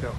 Go.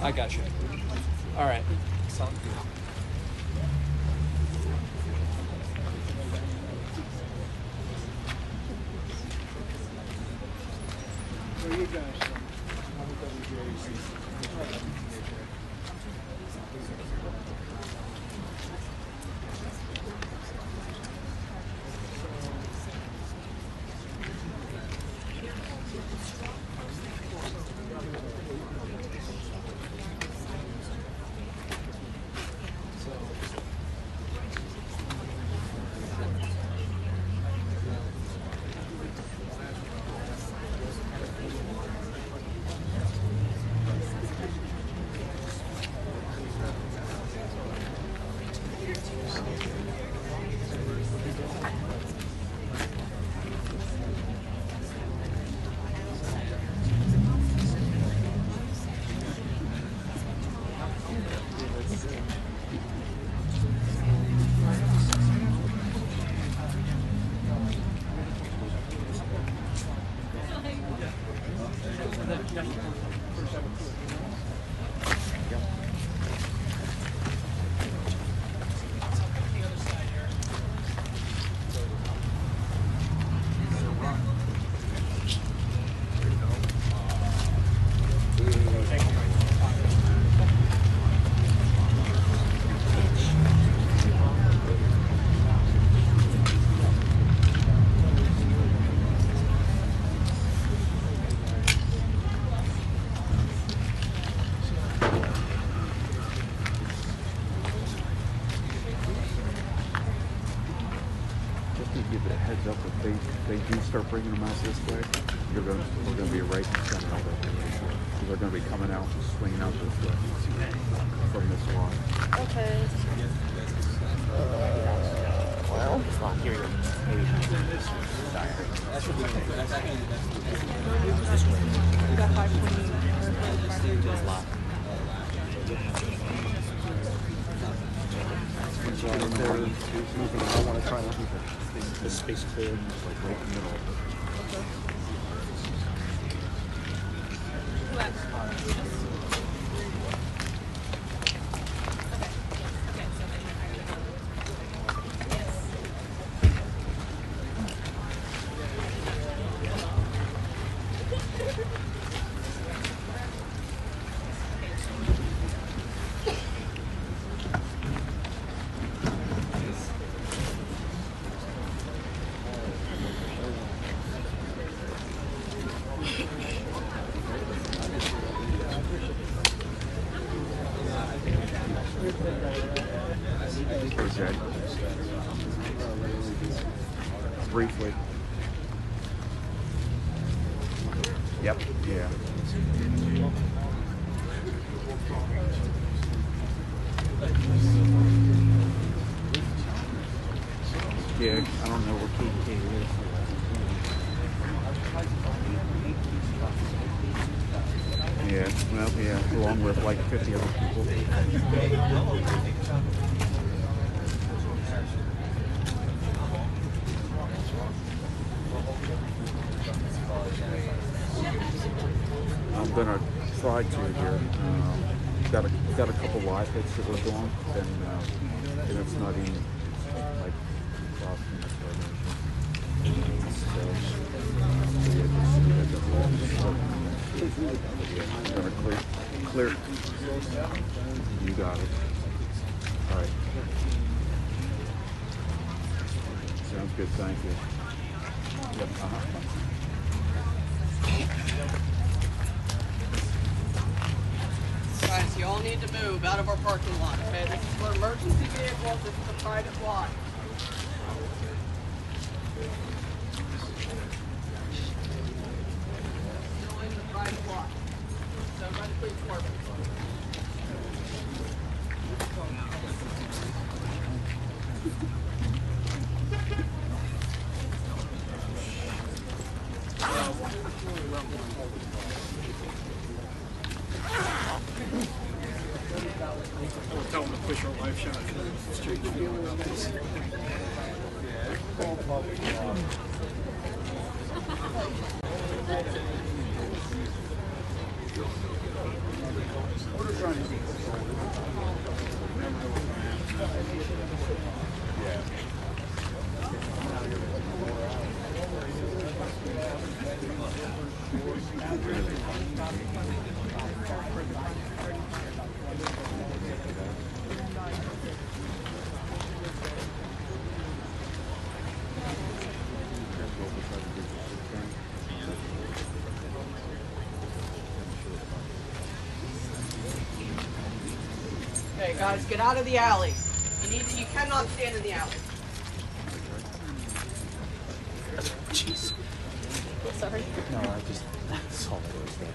I got you. All right. Sounds good. Where you guys? They do start bringing them out this way, we're going to be right in the center of it. They're going to be coming out and swinging out this way from this line. Okay. Well, it's not here. Maybe sorry. You got 520. I want to try to keep the space clear, like right in the middle. Briefly. Yep. Yeah. Yeah, I don't know where KK is. Yeah, well, yeah, along with like 50 other people. I'm gonna try to here. Got a couple live hits that we're doing, and it's not even like crossing the formation. So I'm gonna clear. You got it. All right. Sounds good. Thank you. Yep. Guys, you all need to move out of our parking lot, okay? This is for emergency vehicles. This is a private lot. Still in the private lot. So everybody please forward. I would tell them to push our live shot straight to you about this. Okay, guys, get out of the alley. You cannot stand in the alley. Jeez. Sorry. No, I just saw those there.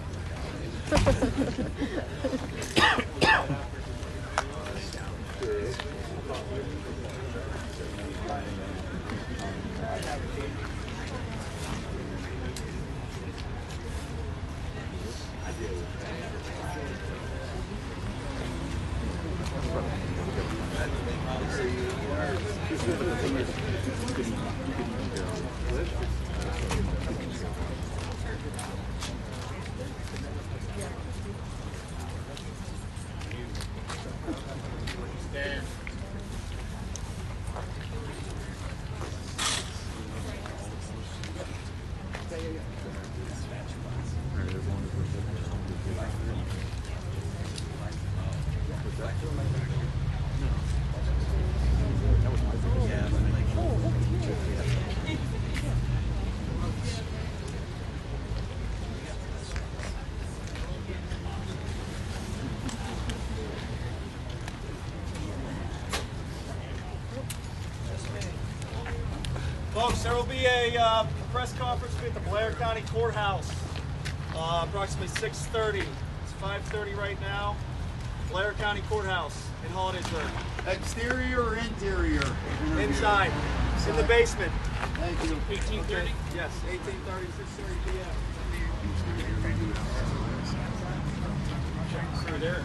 Folks, there will be a press conference at the Blair County Courthouse, approximately 6:30. It's 5:30 right now. Blair County Courthouse in Hollidaysburg. Exterior or interior? Inside, in the basement. Thank you. 18:30? Yes, 18:30, 6:30 p.m. Through there.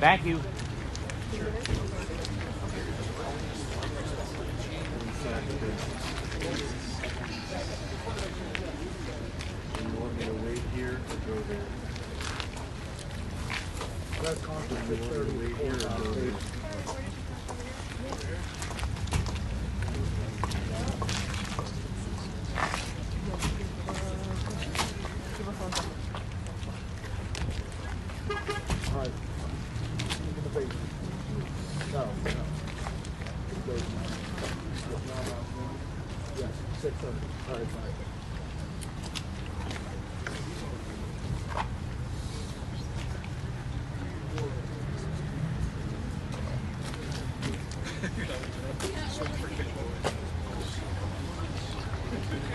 Thank you. You want me to wait here or go there? Press conference at 6:30. Wait here or go there? All right. In the basement. No. Yes, 6:30. All right, bye.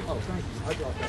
Oh, thank you. I brought that.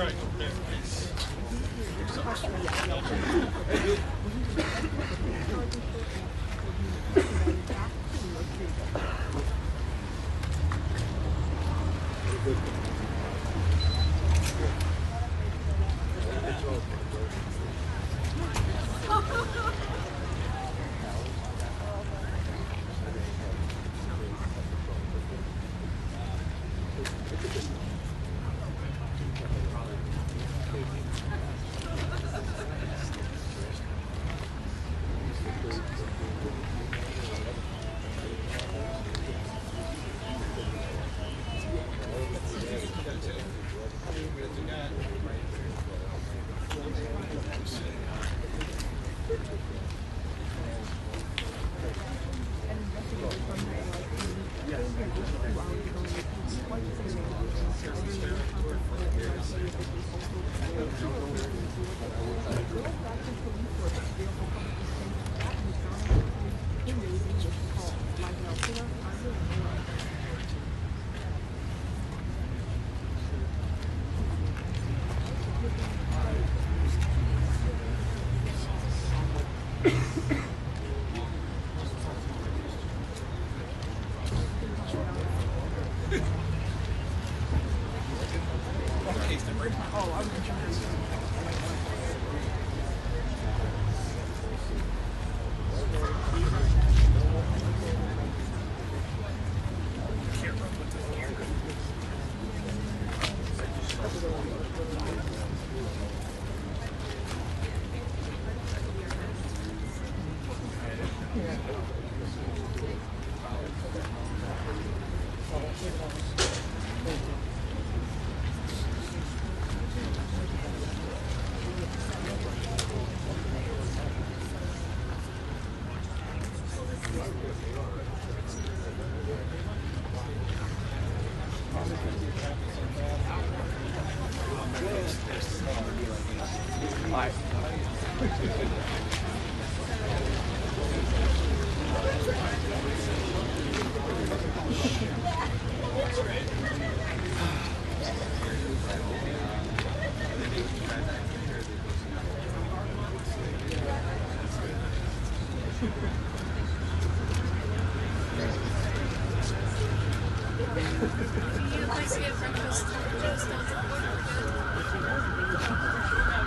Right there.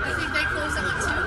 I think they close at 2.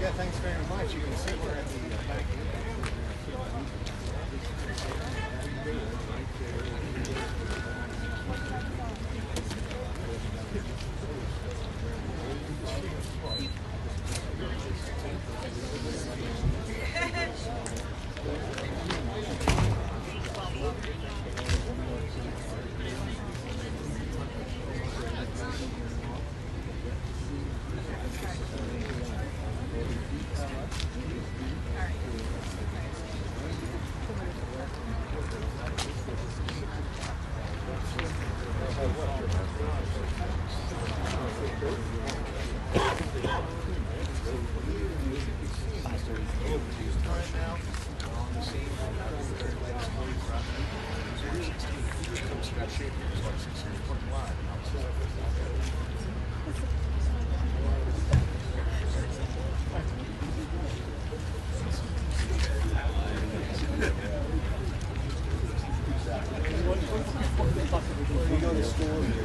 Yeah, thanks very much. You can see we're at the back. We go to school.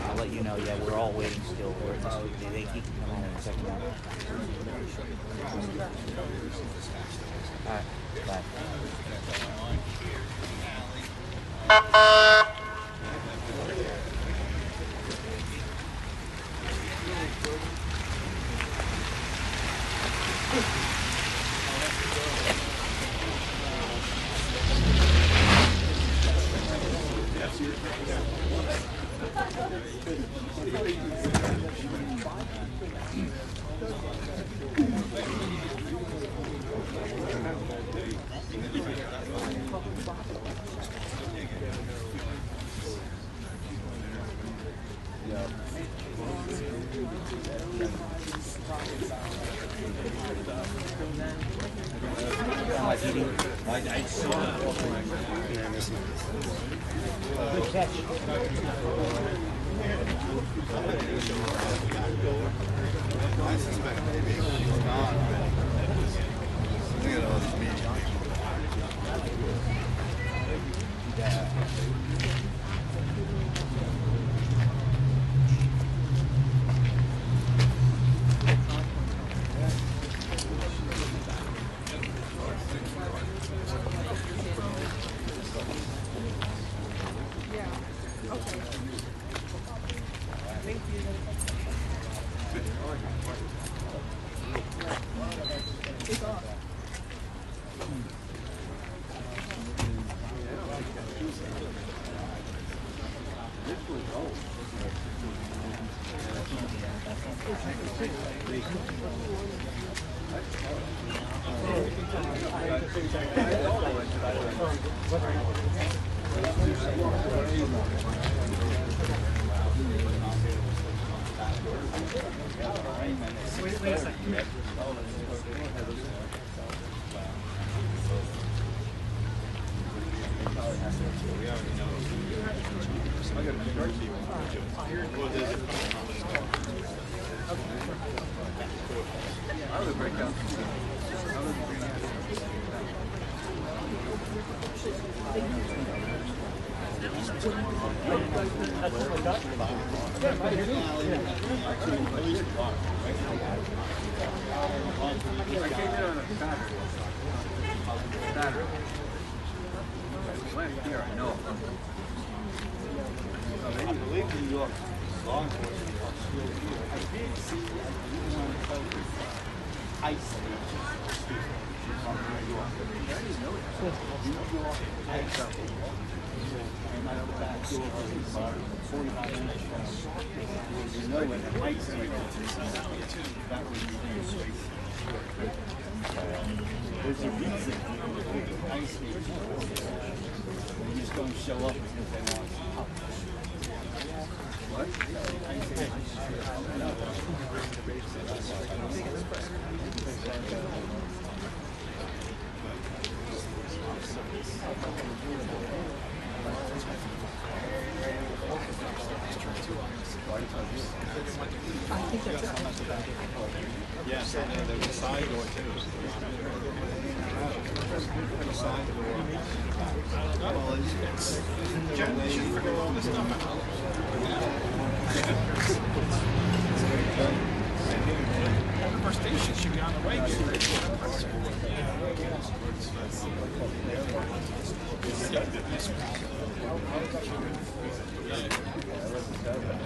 I'll let you know. Yeah, we're all waiting still for it. They think he can come home in a second. All right, bye. Good catch. I suspect maybe he's gone. Look at all these meetings. I believe New York law enforcement There's a reason ice makers they just don't show up because they want pop. I think that's it. Yes, I know. There's a side door too. The side door. Well, it's generally should figure all this stuff out. Our station should be on the right here.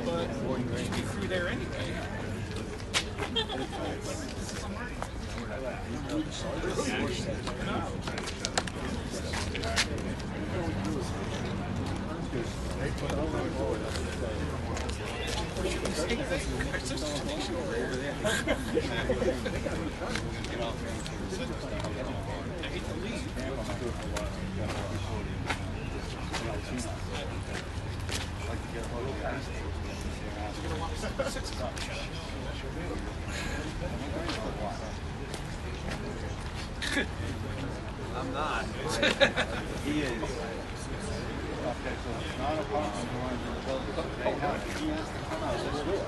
But you should be through there anyway. I'm not. He is. Okay, so it's not a problem. They have to come out. Let's do it.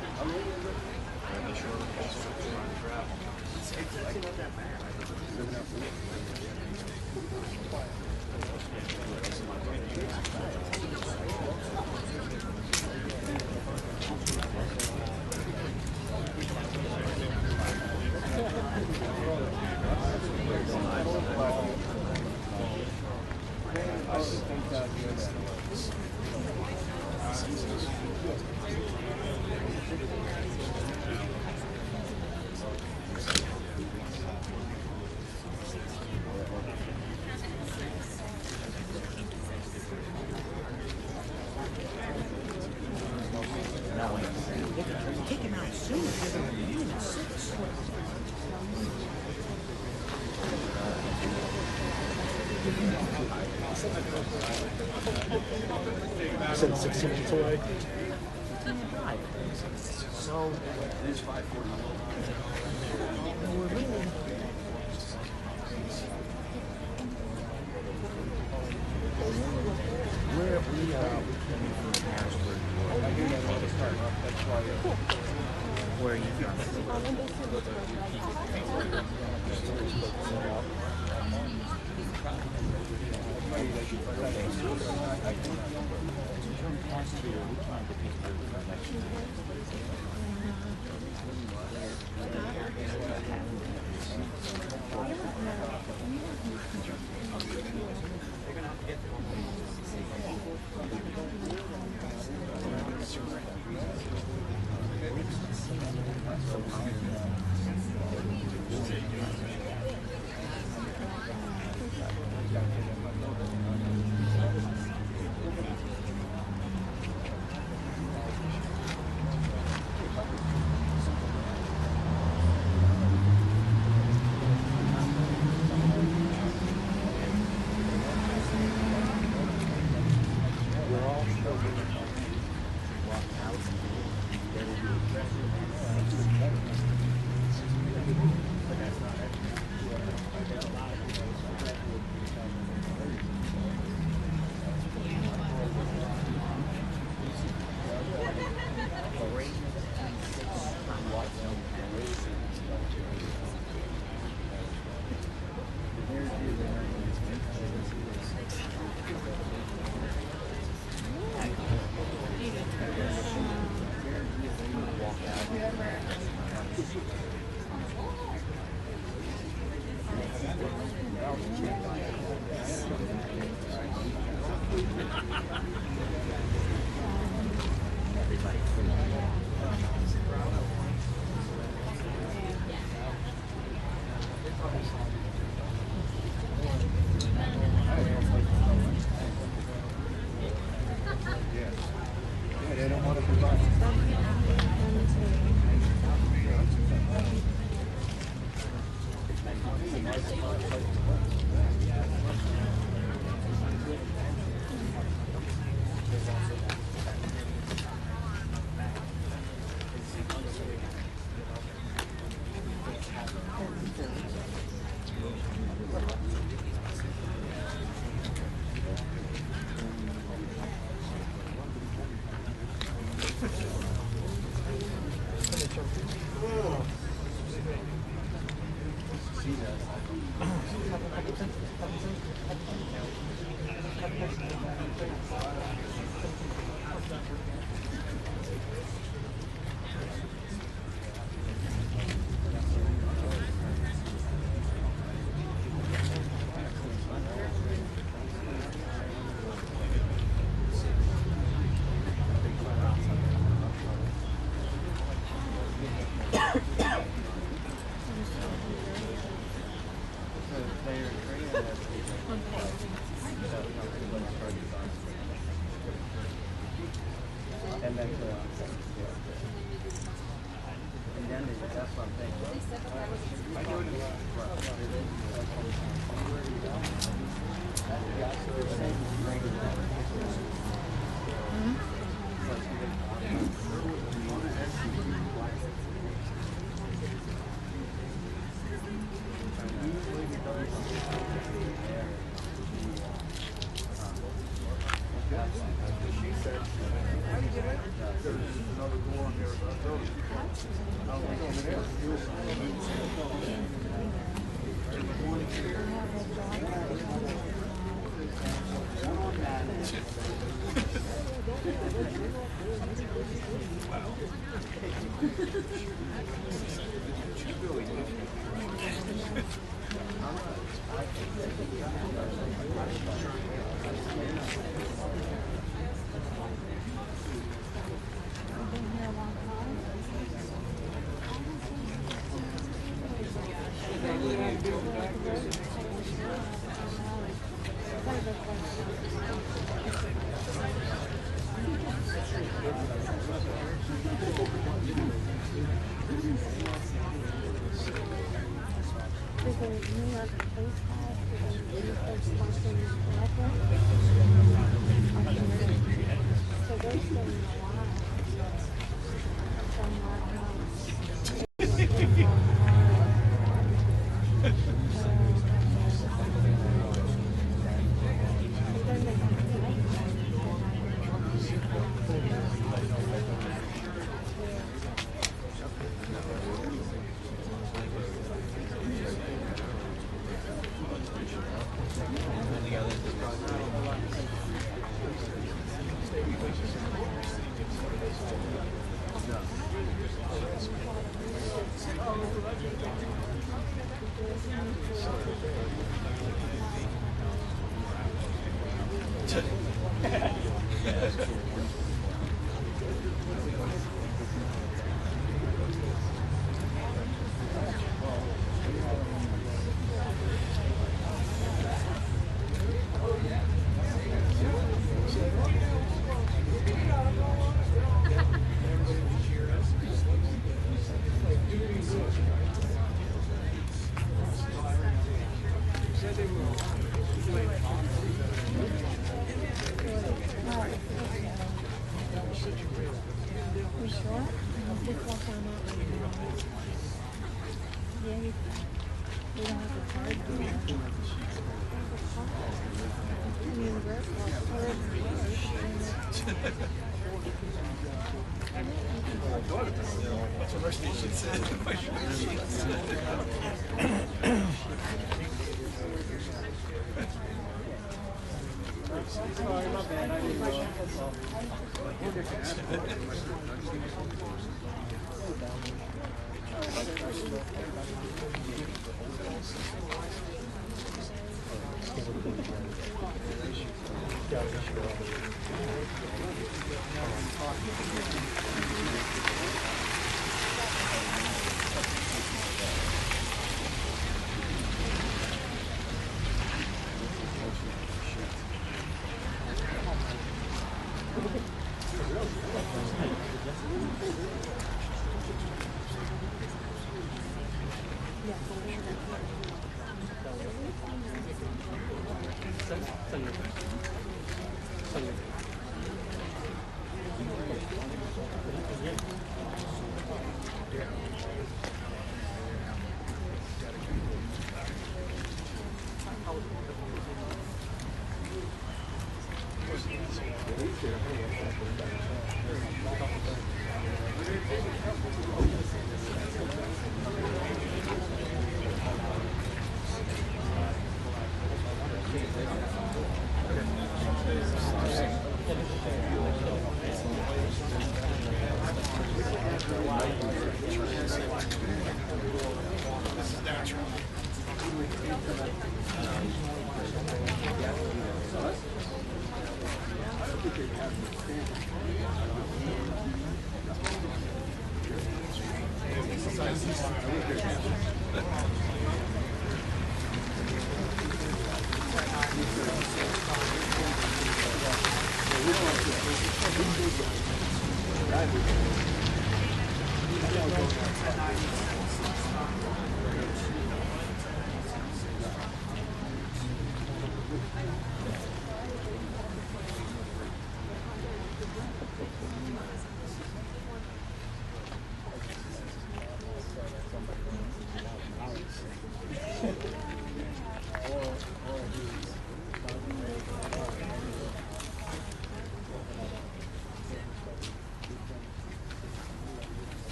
Take him out soon. They're going to be in at 6. You said 16 minutes away? So, It's 5:40. we're really... Where are you from?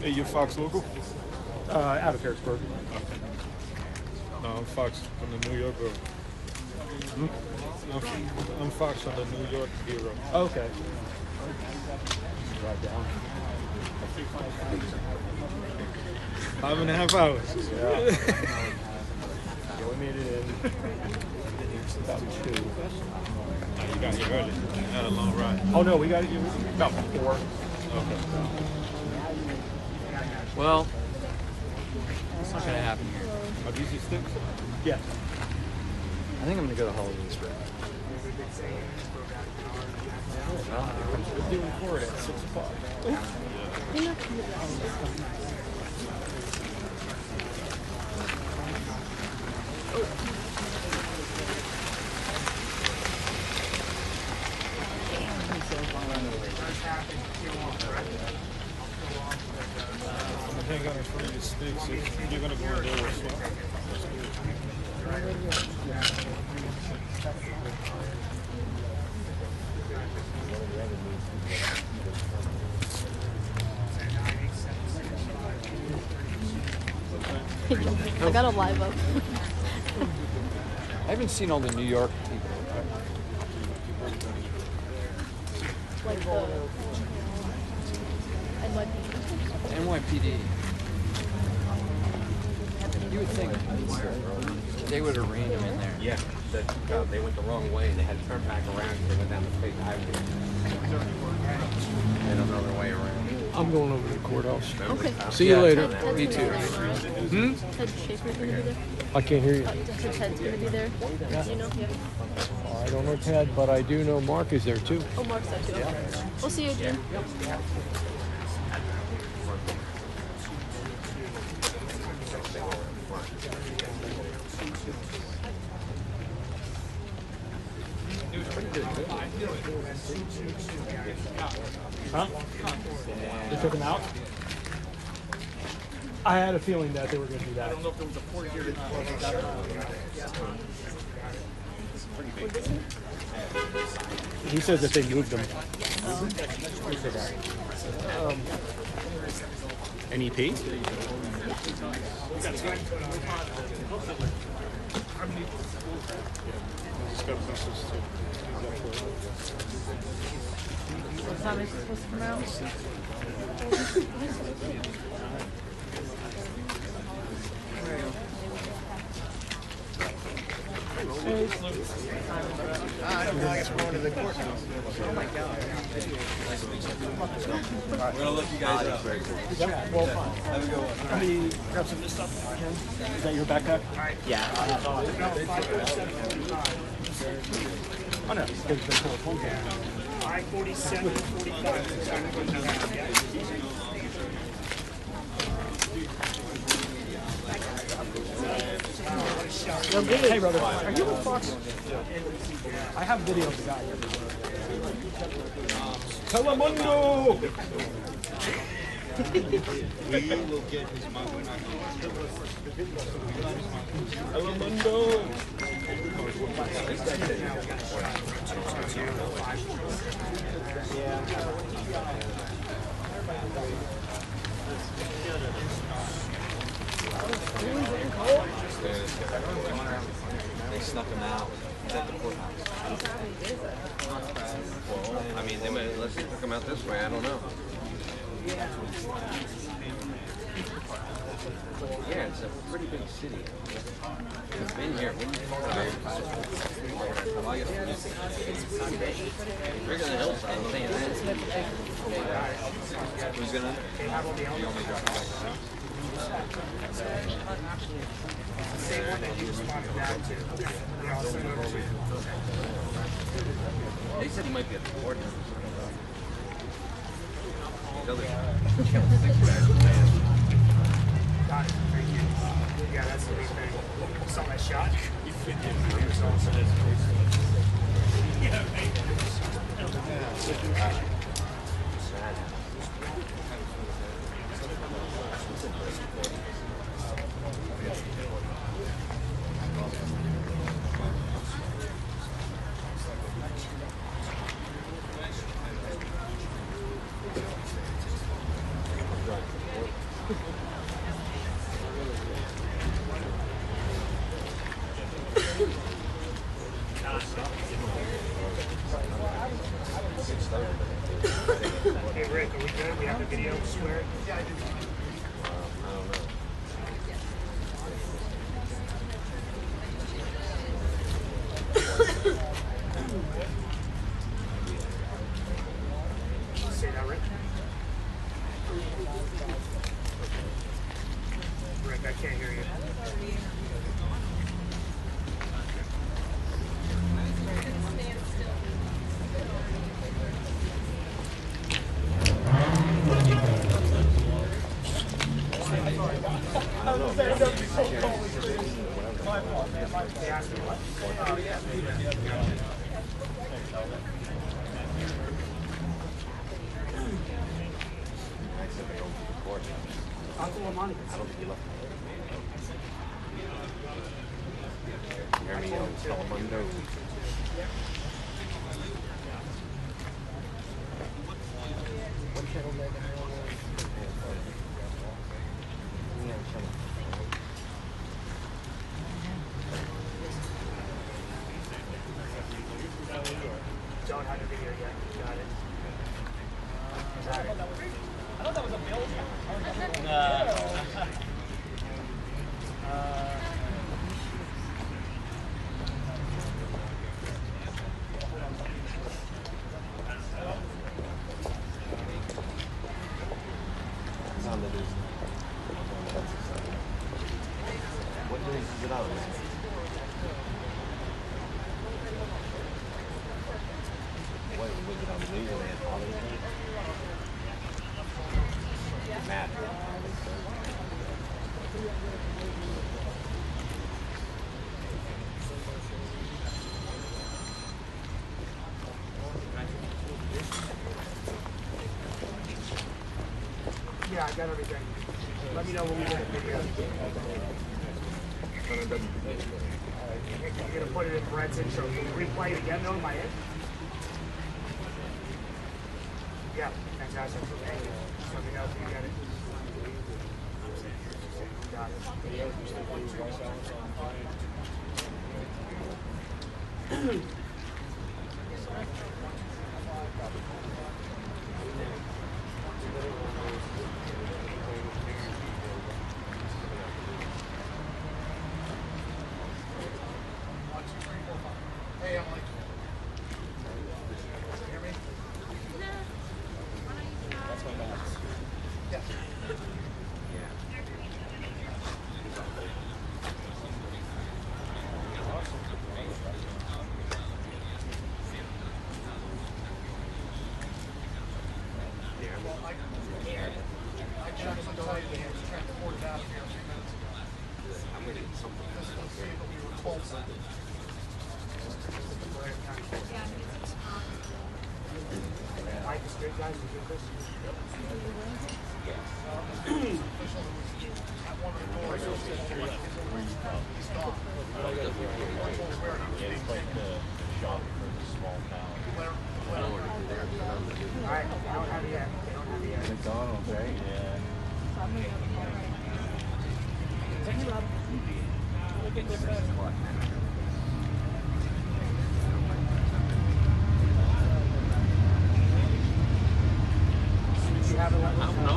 Hey, you Fox local? Out of Harrisburg. No, I'm Fox from the New York Bureau. I'm Fox from the New York Bureau. Okay. Drive down. 5.5 hours. Yeah. We made it in about 2. Oh, you got here early. You had a long ride. Oh no, we got it about 4. Okay. Well, it's not gonna happen here. Are these your sticks? Yeah. I think I'm gonna go to Halloween Springs. Well, we're doing for it at 6 o'clock. Hang out in front of your sticks if you're gonna go in there as well. I got a live up. I haven't seen all the New York people. Like the NYPD. You would think they would have reined him in there. Yeah, they went the wrong way and they had to turn back around and they went down the state highway. They don't know their way around. I'm going over to the courthouse. Okay. See you later. Me too. Ted Schaefer's gonna be there. I can't hear you. So Ted's gonna be there. Do you know? Yeah. I don't know Ted, but I do know Mark is there too. Oh, Mark's there too. Okay. We'll see you, Jim. Huh? They took him out? I had a feeling that they were going to do that. I don't know if there was a forgery. He says that they moved them. NEP? What time is it supposed to come out? I don't know. I guess we're going to the courthouse. Oh my God. We're gonna look you guys up. Yep, well, fine. Have a good one. Let me grab some of this stuff, Ken. Is that your backpack? Yeah. Oh, no. It's good. It's cool. I-47, 45. Hey, brother. Are you with Fox? I have video of the guy. Telemundo! We will get his mom. We're not going Telemundo! They snuck him out. He's at the courthouse. Well, I mean, they might, unless they took him out this way, I don't know. Yeah, it's a pretty big city. I've been here. Bigger than Hillside, I'm saying that. Who's gonna? You only drop it back. They said he might be at the courthouse. The other killed 6 guys. Got it. Thank you. Yeah, that's the big thing. Saw that shot. Hey Rick, are we good? We have the video square? Yeah, I do. I don't know. Say that, Rick. Rick, I can't hear you. Uncle Lamont. I don't think he left. You hear me yell, Telemundo? Don't have the video yet. Got it. I thought that was a build. It's on the news. What news is it on? What was it on the news when they had Hollywood? Matt. Yeah, I got everything. Let me know when we get the video. You're gonna put it in Brett's intro. Can we replay it again though in my end? Yeah, fantastic. Thank you. Just let me know if you get it. Got it. Mike is good, guys. You good, Chris? Alright, they don't have it yet. They don't have it yet. McDonald's, right? Yeah. You have it, let us know.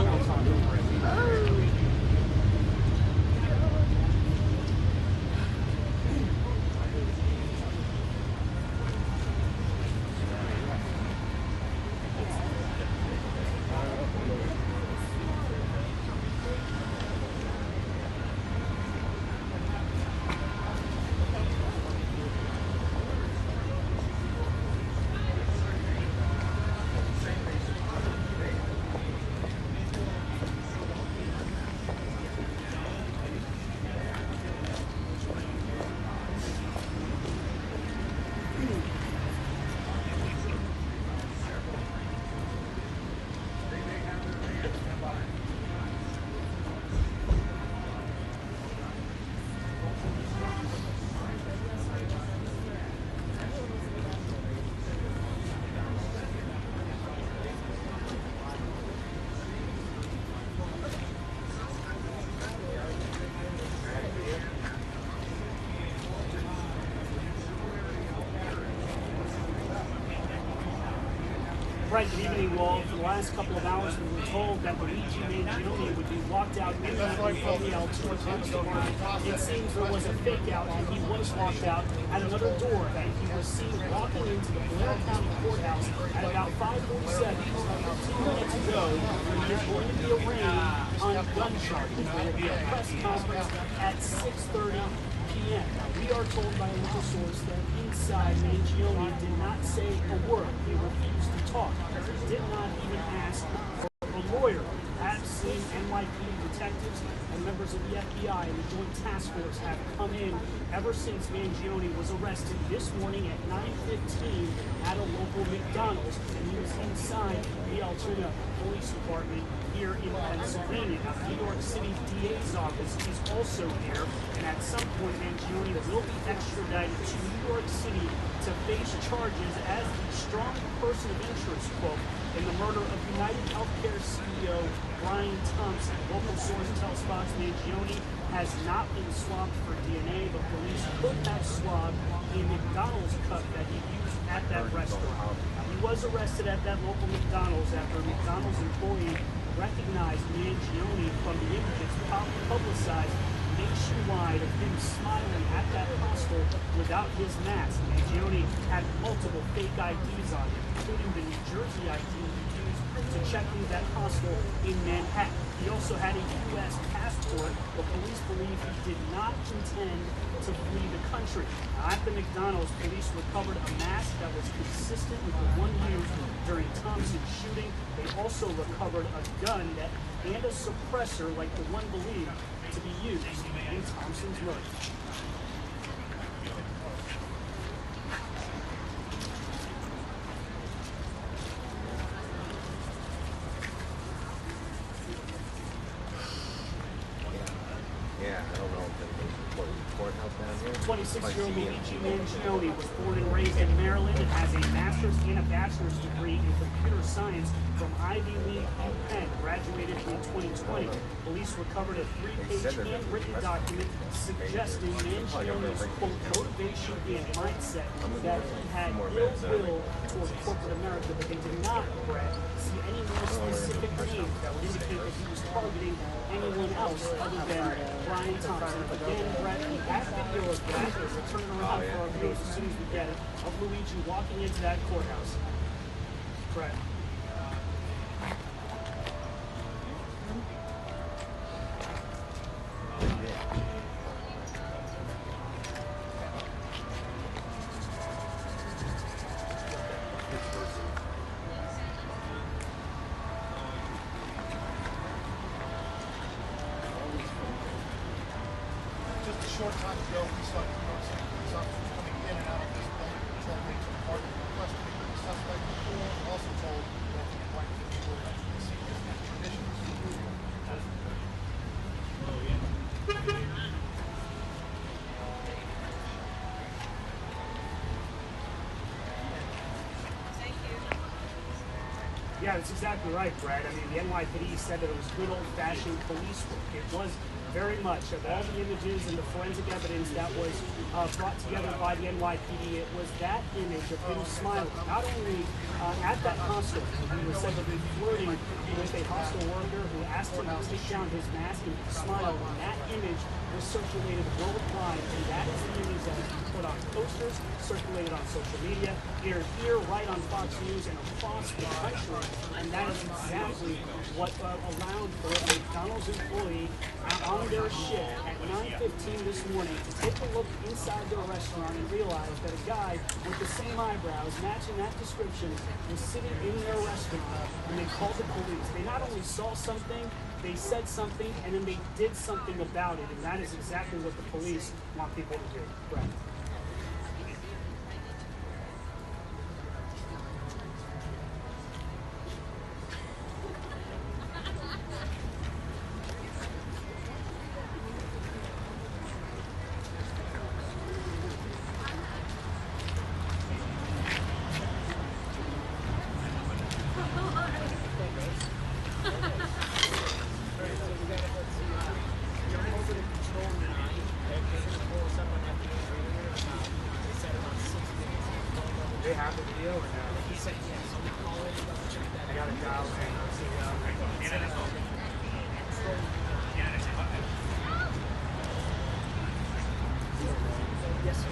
Right, good evening, Wall. For the last couple of hours, we were told that Luigi Nicholas would be walked out immediately from the L2 store. It seems there was a fake out, and he was walked out at another door that he was seen walking into the Blair County Courthouse at about 5:47, 15 minutes ago. There is going to be a raid on gun charges. There will be a press conference at 6:30 p.m. We are told by a local source that inside, Mangione did not say a word. He refused to talk because he did not even ask for a lawyer. I've seen NYPD detectives and members of the FBI and the Joint Task Force have come in ever since Mangione was arrested this morning at 9:15 at a local McDonald's, and he was inside the Altoona Police Department here in Pennsylvania. Now, the New York City DA's office is also here, and at some point Mangione will be extradited to New York City to face charges as the strong person of interest, quote, in the murder of UnitedHealthcare CEO Brian Thompson. Local source tells Fox Mangione has not been swabbed for DNA, but police could have swabbed a McDonald's cup that he used at that restaurant. Now, he was arrested at that local McDonald's after a McDonald's employee recognized Mangione from the images publicized nationwide of him smiling at that hostel without his mask. Mangione had multiple fake IDs on him, including the New Jersey ID he used to check into that hostel in Manhattan. He also had a U.S. passport, but police believe he did not intend to flee the country. Now, at the McDonald's, police recovered a mask that was consistent with the one used during Thompson's shooting. They also recovered a gun and a suppressor like the one believed to be used in Thompson's murder. Yeah, I don't know if there's a courthouse down here. 26-year-old Luigi Mangione was born and raised in Maryland and has a master's and a bachelor's degree in computer science from Ivy League UPenn, graduated in 2020. Police recovered a 3-page handwritten document suggesting Mangione's, quote, motivation and mindset that he had ill will toward corporate America, but they did not, Brett, see any more specific names that would indicate that he was targeting anyone else other than Brian Thompson. Again, Brett, we have video of that. We'll turn it around for our viewers as soon as we get it, of Luigi walking into that courthouse. Brett. short time ago, we saw police officers coming in and out of this building, patrol mates of the apartment in custody. The suspect before also told that he would like to be able to see his conditions. Yeah, that's exactly right, Brad. I mean, the NYPD said that it was good old-fashioned police work. It was very much of all the images and the forensic evidence that was brought together by the NYPD. It was that image of him smiling, not only at that hostel. He was said to be flirting with a hostel worker who asked him to take down his mask and smile. And that image was circulated worldwide, and that is the image that has been put on posters, circulated on social media, here, right on Fox News, and across the country. And that is exactly what allowed for a McDonald's employee on their shift at 9:15 this morning to take a look inside their restaurant and realize that a guy with the same eyebrows, matching that description, was sitting in their restaurant, and they called the police. They not only saw something, they said something, and then they did something about it, and that is exactly what the police want people to do. Brett. They have the video, and he said yes. I got it dialed in. Yes, sir.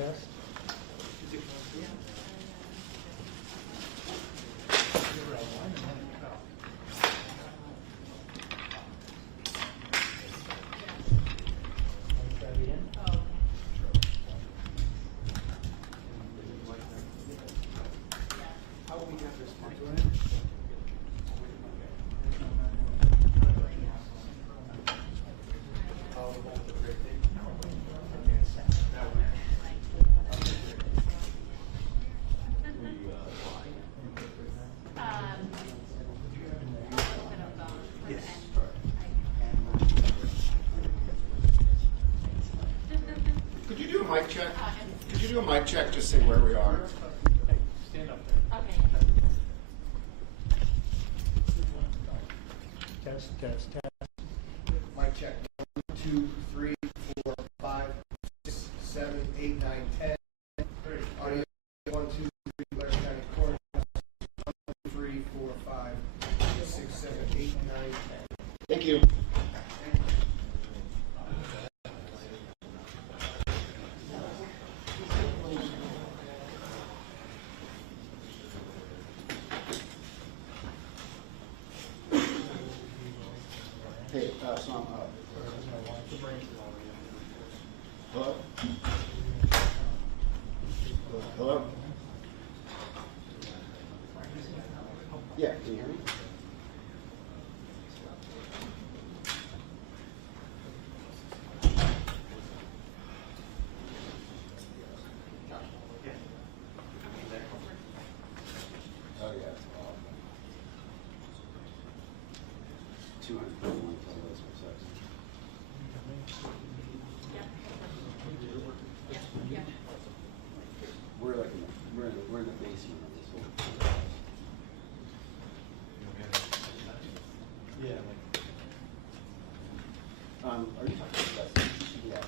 Test. Could you do a mic check? Could you do a mic check, just say where we are? Stand up there. Okay. Test. Mic check. 1, 2, 3, 4, 5, 6, 7, 8, 9, 10. Audio 1, 2, 3, Blair County Courthouse. 1, 2, 3, 4, 5, 6, 7, 8, 9, 10. Thank you. Hey, Sam, hello? Hello? Yeah, can you hear me? Oh, yeah. 241 toilets for sex. We're in the basement of this whole house. Yeah. Are you talking about that? Yeah.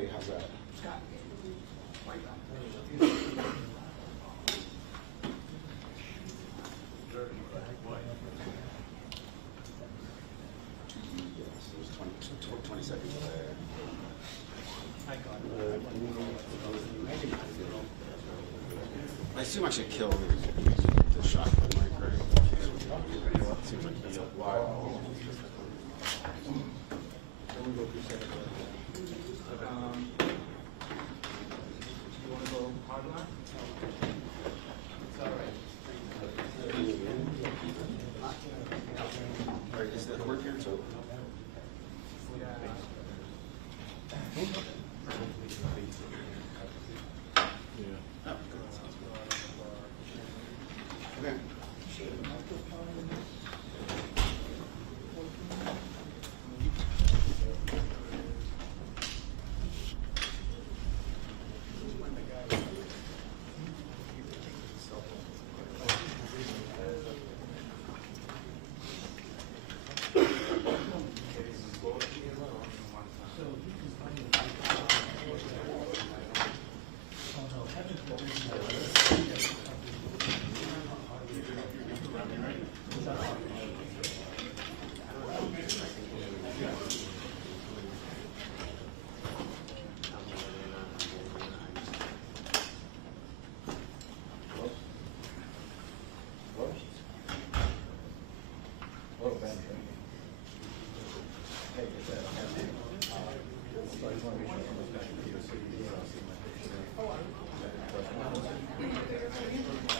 Hey, how's that? There's 20 seconds there. I assume I should kill the shotgun mic, right? Seems like that's a while. You want to go hard line? It's all right. All right, is that work here too? Okay.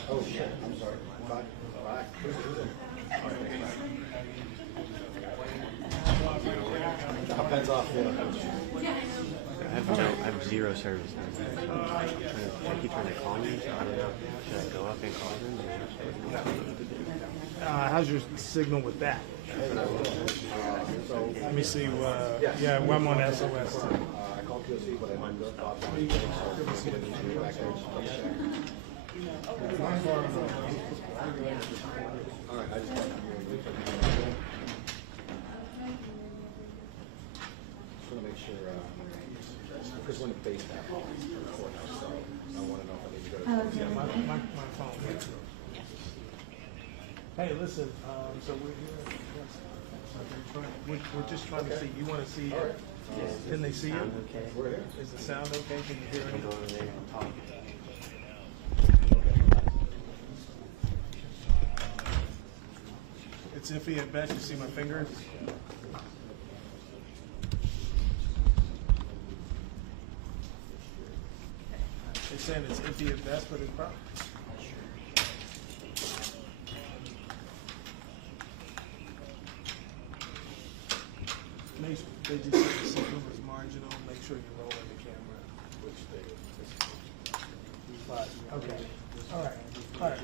Oh shit, I'm sorry. Bye. Bye. Depends off, I have zero service now. I keep trying to call you, so I don't know. Should I go up and call them? How's your signal with that? Let me see. Yeah, well, I'm on SOS. I called POC, but I minded up. All right, I just want to make sure, because we're in the base that courthouse, so I want to know if I need to go to. Yeah, my phone. Hey, listen. So we're here. We're just trying to see. You want to see? Can they see you? Okay. We're here. Is the sound okay? Can you hear I'm me? going there and talk. It's iffy at best. You see my fingers? They're saying it's iffy at best, but it's probably. They just said the signal was marginal. Make sure you roll in the camera, which they. But okay. All right. All right.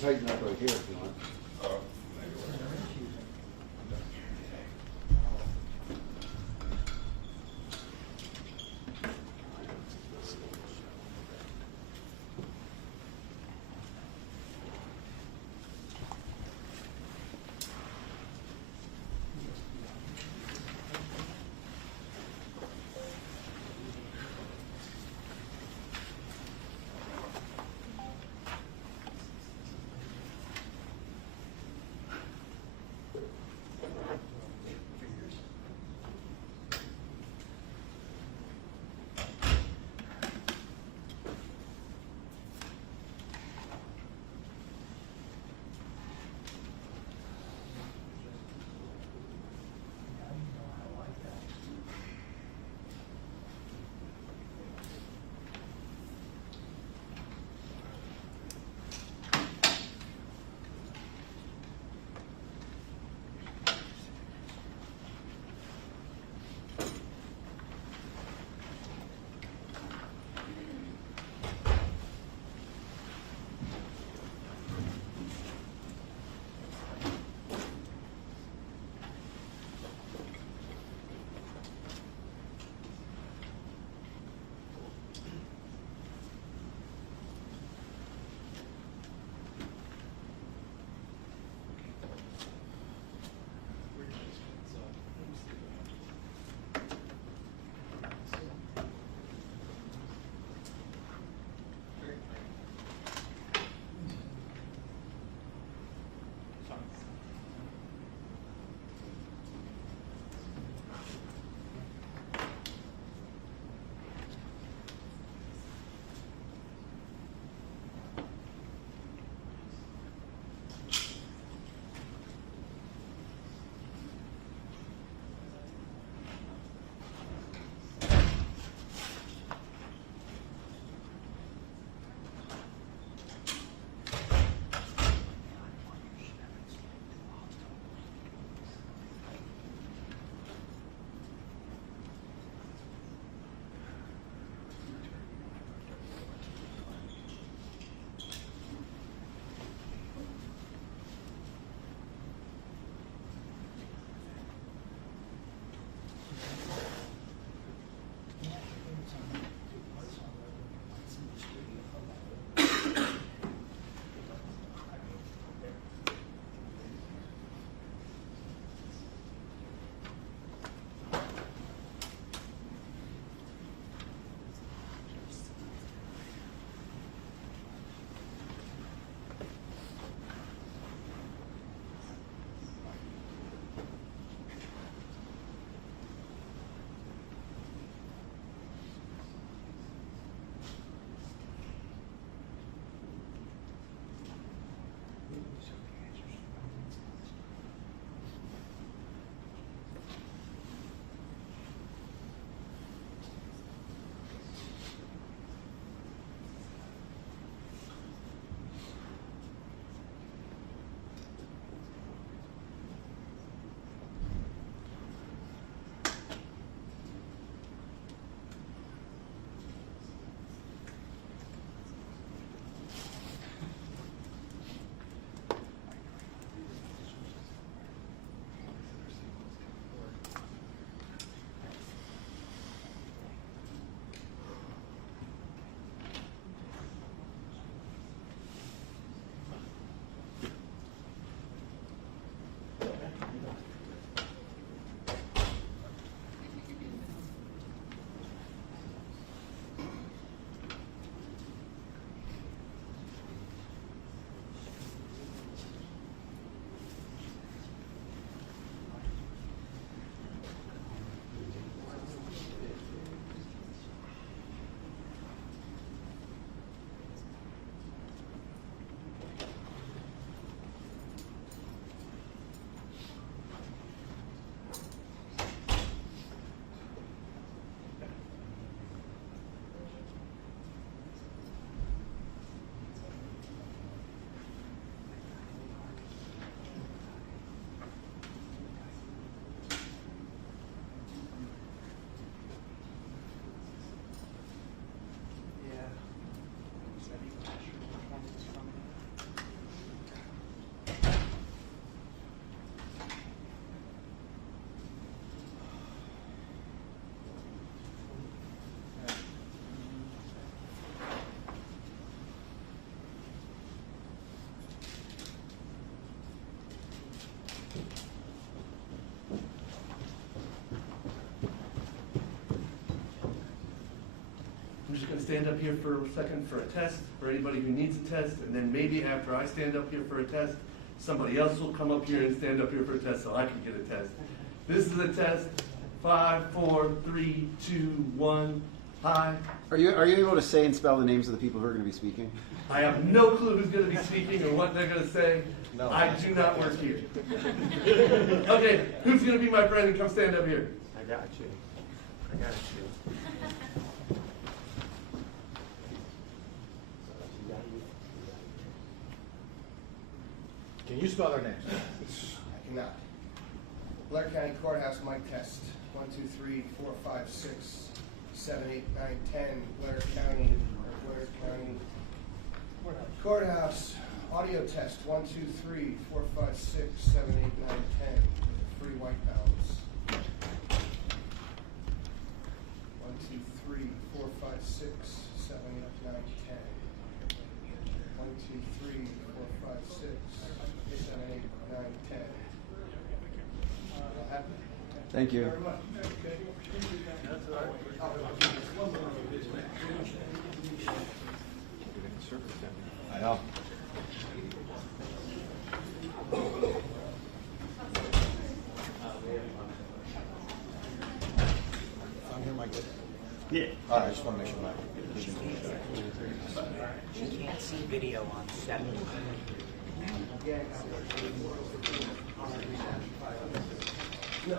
Tighten up right here if you want. stand up here for a second for a test, for anybody who needs a test, and then maybe after I stand up here for a test, somebody else will come up here and stand up here for a test so I can get a test. This is a test. 5, 4, 3, 2, 1. Hi. Are you able to say and spell the names of the people who are going to be speaking? I have no clue who's going to be speaking or what they're going to say. No. I do not work here. Okay, who's going to be my friend and come stand up here? I got you. I got you. Can you spell their names? I cannot. Blair County Courthouse mic test. 1, 2, 3, 4, 5, 6, 7, 8, 9, 10. Blair County Courthouse audio test. 1, 2, 3, 4, 5, 6, 7, 8, 9, 10. Free white balance. 1, 2, 3, 4, 5, 6, 7, 8, 9, 10. 1, 2, 3, 4, 5, 6, 7, 8, 9, 10. Thank you. I know. I'm here, Mike. Yeah. All right, I just want to make sure my. She can't see video on 7. No.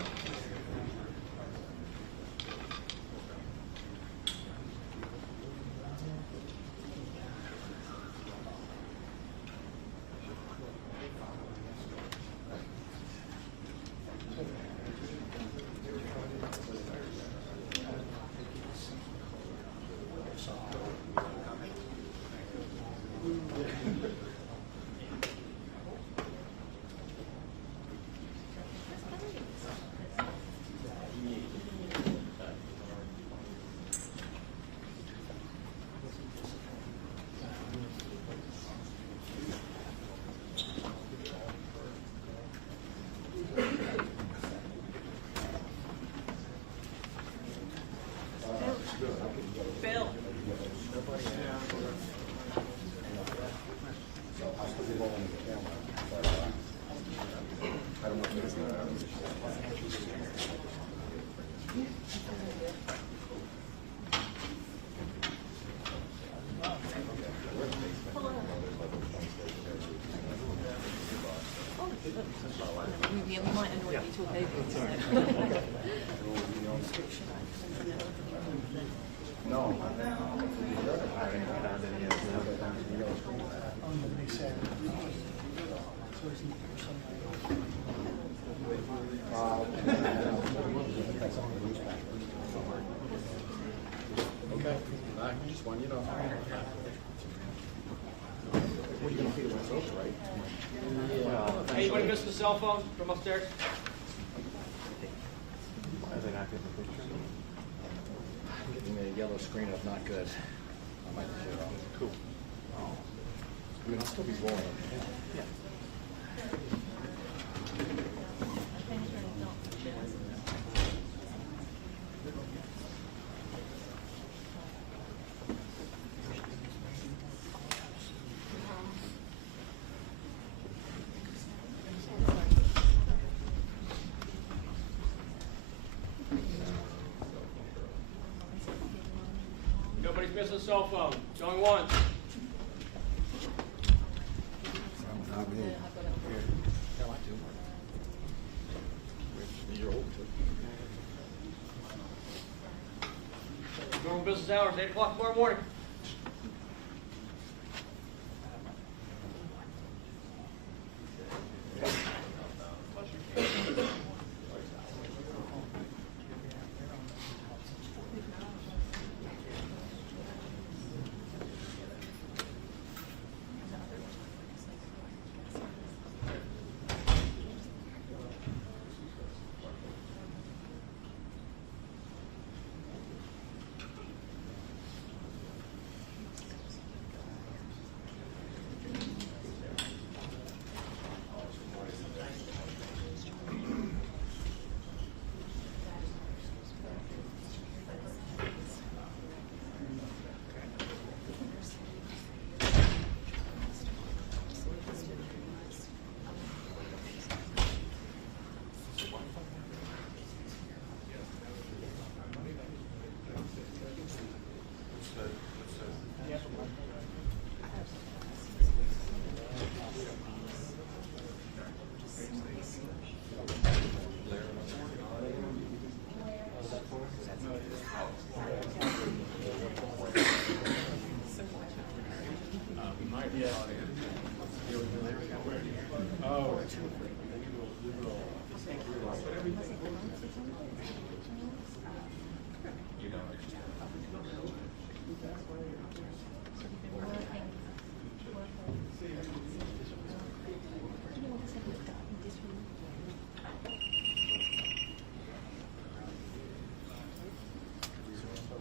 Bill. Yeah, we might annoy you talk over you. No. Okay. Just one, you know. What are you going to feed them with soap, right? Anybody missing a cell phone from upstairs? Getting a yellow screen up, not good. I might clear off. Cool. I mean, I'll still be rolling. Yeah. Nobody's missing a cell phone. Going once. Not me. Hell, I do. You're old, too. Normal business hours, 8 o'clock tomorrow morning.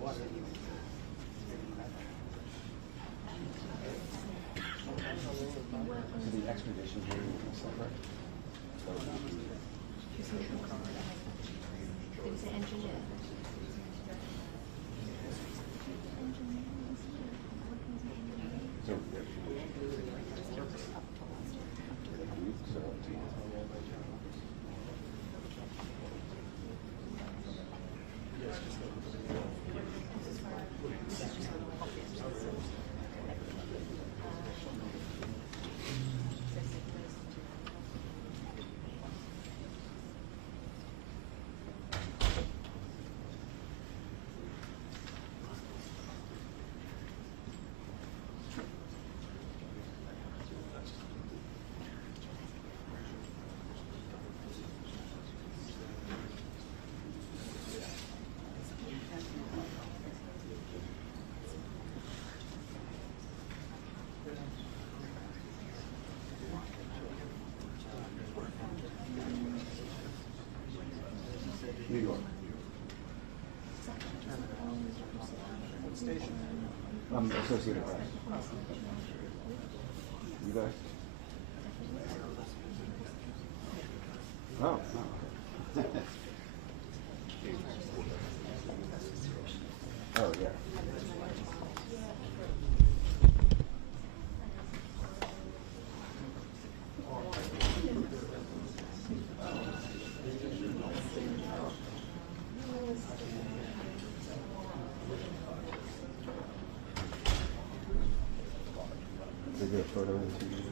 The extradition hearing is separate. Is it engineer? New York. What station? Associated Press. You guys? Oh. Oh, yeah. Is there a photo in the TV?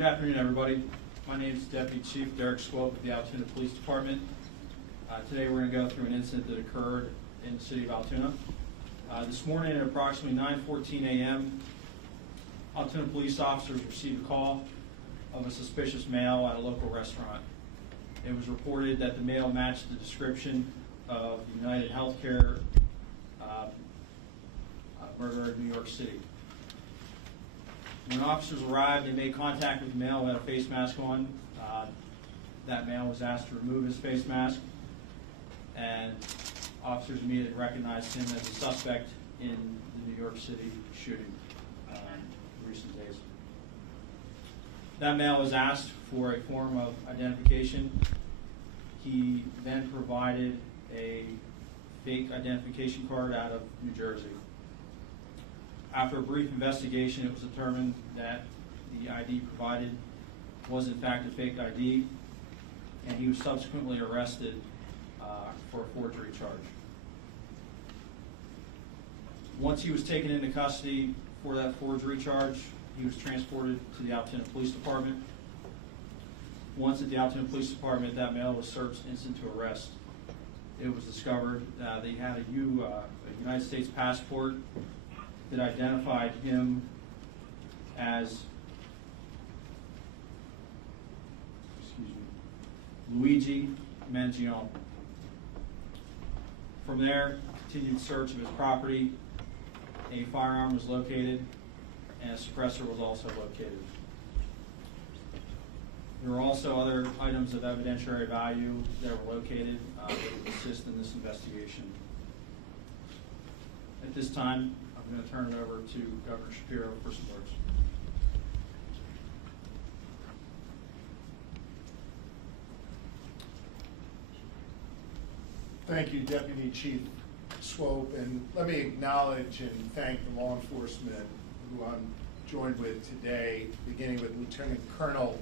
Good afternoon, everybody. My name is Deputy Chief Derek Swope of the Altoona Police Department. Today we're going to go through an incident that occurred in the city of Altoona. This morning at approximately 9:14 a.m., Altoona police officers received a call of a suspicious male at a local restaurant. It was reported that the male matched the description of the UnitedHealthcare murderer in New York City. When officers arrived, they made contact with the male who had a face mask on. That male was asked to remove his face mask, and officers immediately recognized him as a suspect in the New York City shooting in recent days. That male was asked for a form of identification. He then provided a fake identification card out of New Jersey. After a brief investigation, it was determined that the ID provided was in fact a fake ID, and he was subsequently arrested for a forgery charge. Once he was taken into custody for that forgery charge, he was transported to the Altoona Police Department. Once at the Altoona Police Department, that male was searched instant to arrest. It was discovered that he had a United States passport that identified him as Luigi Mangione. From there, continued search of his property. A firearm was located, and a suppressor was also located. There were also other items of evidentiary value that were located that would assist in this investigation. At this time, I'm going to turn it over to Governor Shapiro for some words. Thank you, Deputy Chief Swope, and let me acknowledge and thank the law enforcement who I'm joined with today, beginning with Lieutenant Colonel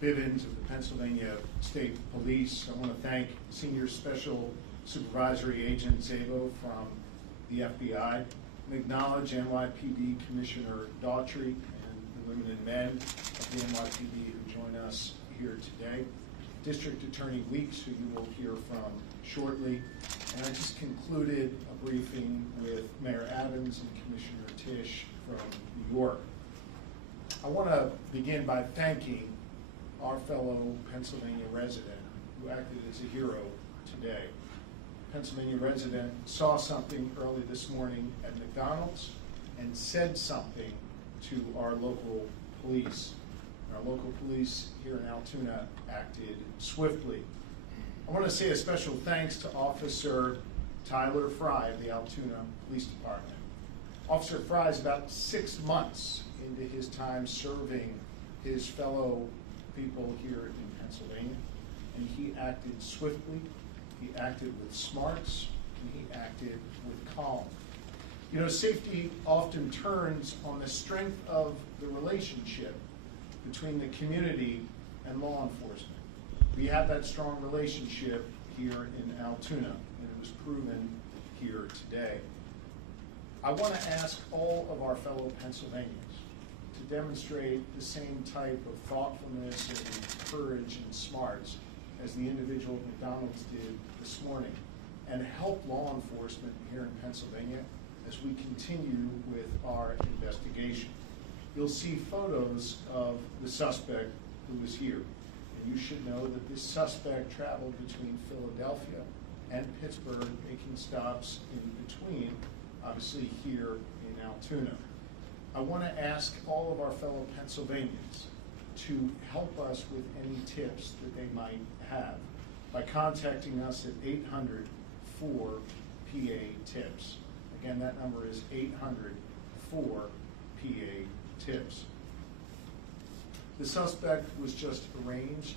Bivens of the Pennsylvania State Police. I want to thank Senior Special Supervisory Agent Zabo from the FBI, and acknowledge NYPD Commissioner Daughtry and the women and men of the NYPD who join us here today, District Attorney Weeks, who you will hear from shortly, and I just concluded a briefing with Mayor Adams and Commissioner Tisch from New York. I want to begin by thanking our fellow Pennsylvania resident who acted as a hero today. Pennsylvania resident saw something early this morning at McDonald's and said something to our local police. Our local police here in Altoona acted swiftly. I want to say a special thanks to Officer Tyler Fry of the Altoona Police Department. Officer Fry is about 6 months into his time serving his fellow people here in Pennsylvania, and he acted swiftly, he acted with smarts, and he acted with calm. You know, safety often turns on the strength of the relationship between the community and law enforcement. We have that strong relationship here in Altoona, and it was proven here today. I want to ask all of our fellow Pennsylvanians to demonstrate the same type of thoughtfulness and courage and smarts as the individual at McDonald's did this morning, and help law enforcement here in Pennsylvania as we continue with our investigation. You'll see photos of the suspect who was here, and you should know that this suspect traveled between Philadelphia and Pittsburgh, making stops in between, obviously here in Altoona. I want to ask all of our fellow Pennsylvanians to help us with any tips that they might have by contacting us at 800-4-PA-TIPS. Again, that number is 800-4-PA-TIPS. The suspect was just arraigned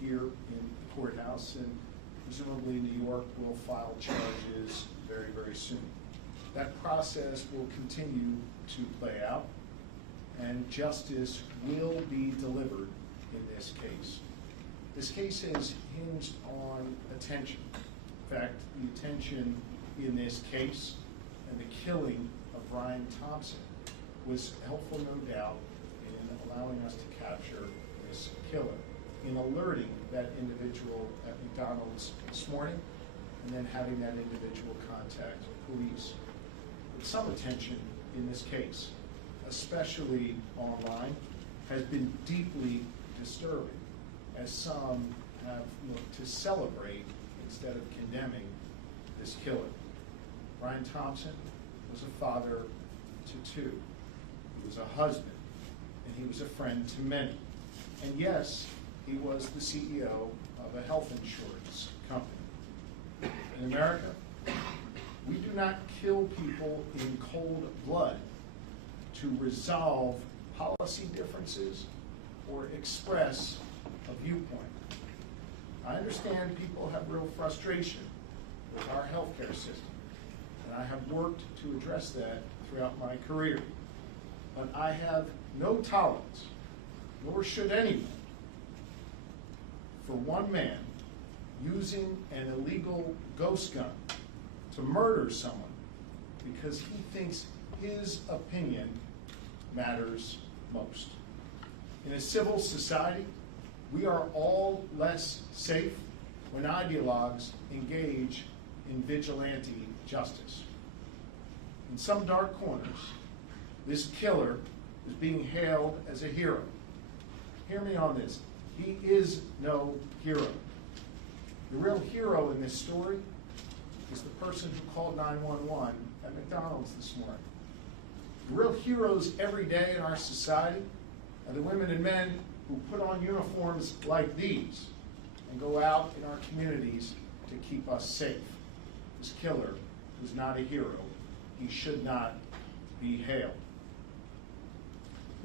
here in the courthouse, and presumably New York will file charges very, very soon. That process will continue to play out, and justice will be delivered in this case. This case is hinged on attention. In fact, the attention in this case and the killing of Brian Thompson was helpful, no doubt, in allowing us to capture this killer, in alerting that individual at McDonald's this morning, and then having that individual contact police. But some attention in this case, especially online, has been deeply disturbing, as some have looked to celebrate instead of condemning this killer. Brian Thompson was a father to two. He was a husband, and he was a friend to many. And yes, he was the CEO of a health insurance company. In America, we do not kill people in cold blood to resolve policy differences or express a viewpoint. I understand people have real frustration with our healthcare system, and I have worked to address that throughout my career. But I have no tolerance, nor should anyone, for one man using an illegal ghost gun to murder someone because he thinks his opinion matters most. In a civil society, we are all less safe when ideologues engage in vigilante justice. In some dark corners, this killer is being hailed as a hero. Hear me on this. He is no hero. The real hero in this story is the person who called 911 at McDonald's this morning. The real heroes every day in our society are the women and men who put on uniforms like these and go out in our communities to keep us safe. This killer was not a hero. He should not be hailed.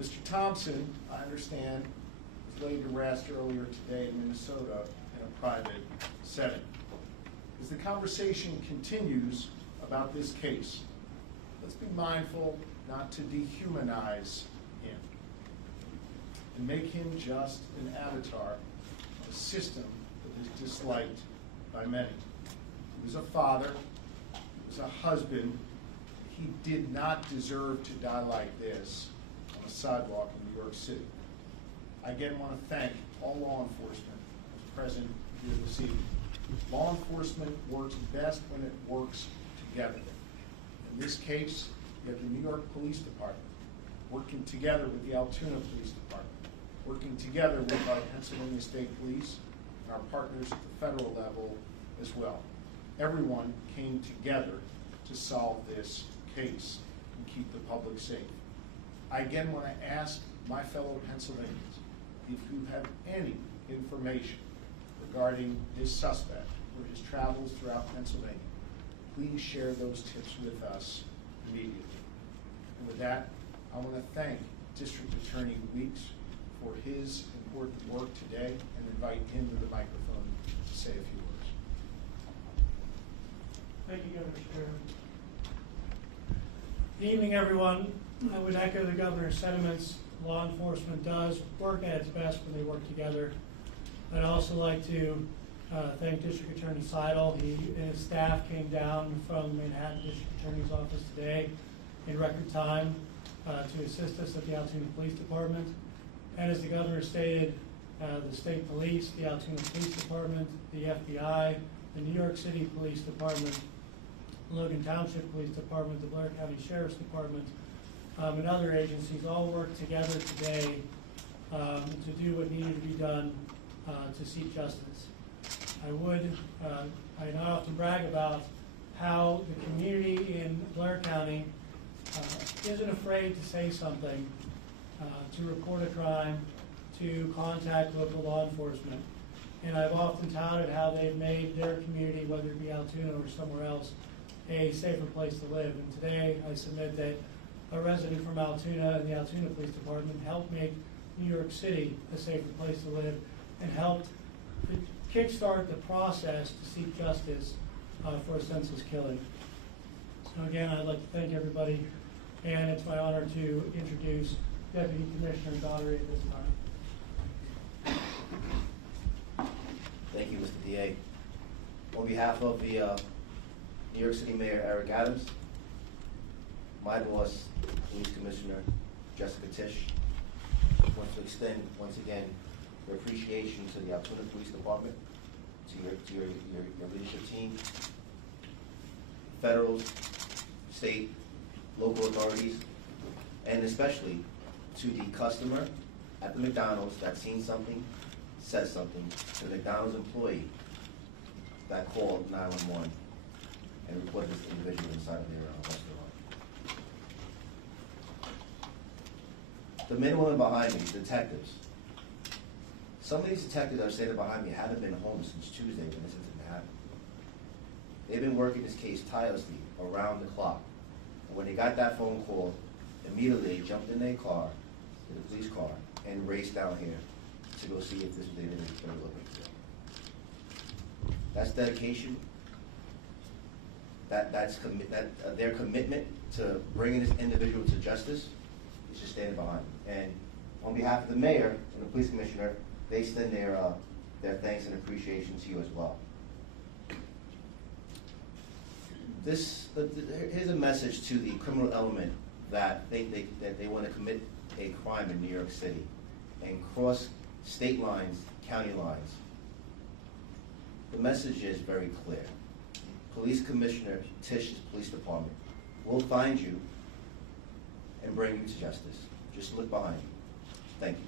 Mr. Thompson, I understand, was laid to rest earlier today in Minnesota in a private setting. As the conversation continues about this case, let's be mindful not to dehumanize him and make him just an avatar of a system that is disliked by many. He was a father, he was a husband. He did not deserve to die like this on a sidewalk in New York City. I again want to thank all law enforcement present here this evening. Law enforcement works best when it works together. In this case, you have the New York Police Department working together with the Altoona Police Department, working together with our Pennsylvania State Police and our partners at the federal level as well. Everyone came together to solve this case and keep the public safe. I again want to ask my fellow Pennsylvanians, if you have any information regarding this suspect or his travels throughout Pennsylvania, please share those tips with us immediately. And with that, I want to thank District Attorney Weeks for his important work today and invite him to the microphone to say a few words. Thank you, Governor Sherman. Good evening, everyone. I would echo the governor's sentiments. Law enforcement does work at its best when they work together. I'd also like to thank District Attorney Seidel. He and his staff came down from Manhattan District Attorney's office today in record time to assist us at the Altoona Police Department. And as the governor stated, the state police, the Altoona Police Department, the FBI, the New York City Police Department, Logan Township Police Department, the Blair County Sheriff's Department, and other agencies all worked together today to do what needed to be done to seek justice. I not often brag about how the community in Blair County isn't afraid to say something, to report a crime, to contact local law enforcement. And I've often touted how they've made their community, whether it be Altoona or somewhere else, a safer place to live. And today I submit that a resident from Altoona and the Altoona Police Department helped make New York City a safer place to live and helped kickstart the process to seek justice for a senseless killing. So again, I'd like to thank everybody, and it's my honor to introduce Deputy Commissioner Daugherty at this time. Thank you, Mr. DA. On behalf of the New York City Mayor Eric Adams, my boss, Police Commissioner Jessica Tisch, want to extend, once again, their appreciation to the Altoona Police Department, to your leadership team, federal, state, local authorities, and especially to the customer at the McDonald's that seen something, said something, to the McDonald's employee that called 911 and reported this individual inside of their restaurant. The men and women behind me, detectives. Some of these detectives that are standing behind me haven't been home since Tuesday when this incident happened. They've been working this case tirelessly around the clock. And when they got that phone call, immediately they jumped in their car, in the police car, and raced down here to go see if this was the individual they were looking for. That's dedication. Their commitment to bringing this individual to justice is just standing behind them. And on behalf of the mayor and the police commissioner, they extend their thanks and appreciation to you as well. Here's a message to the criminal element that they want to commit a crime in New York City and cross state lines, county lines. The message is very clear. Police Commissioner Tish's police department will find you and bring you to justice. Just look behind you. Thank you.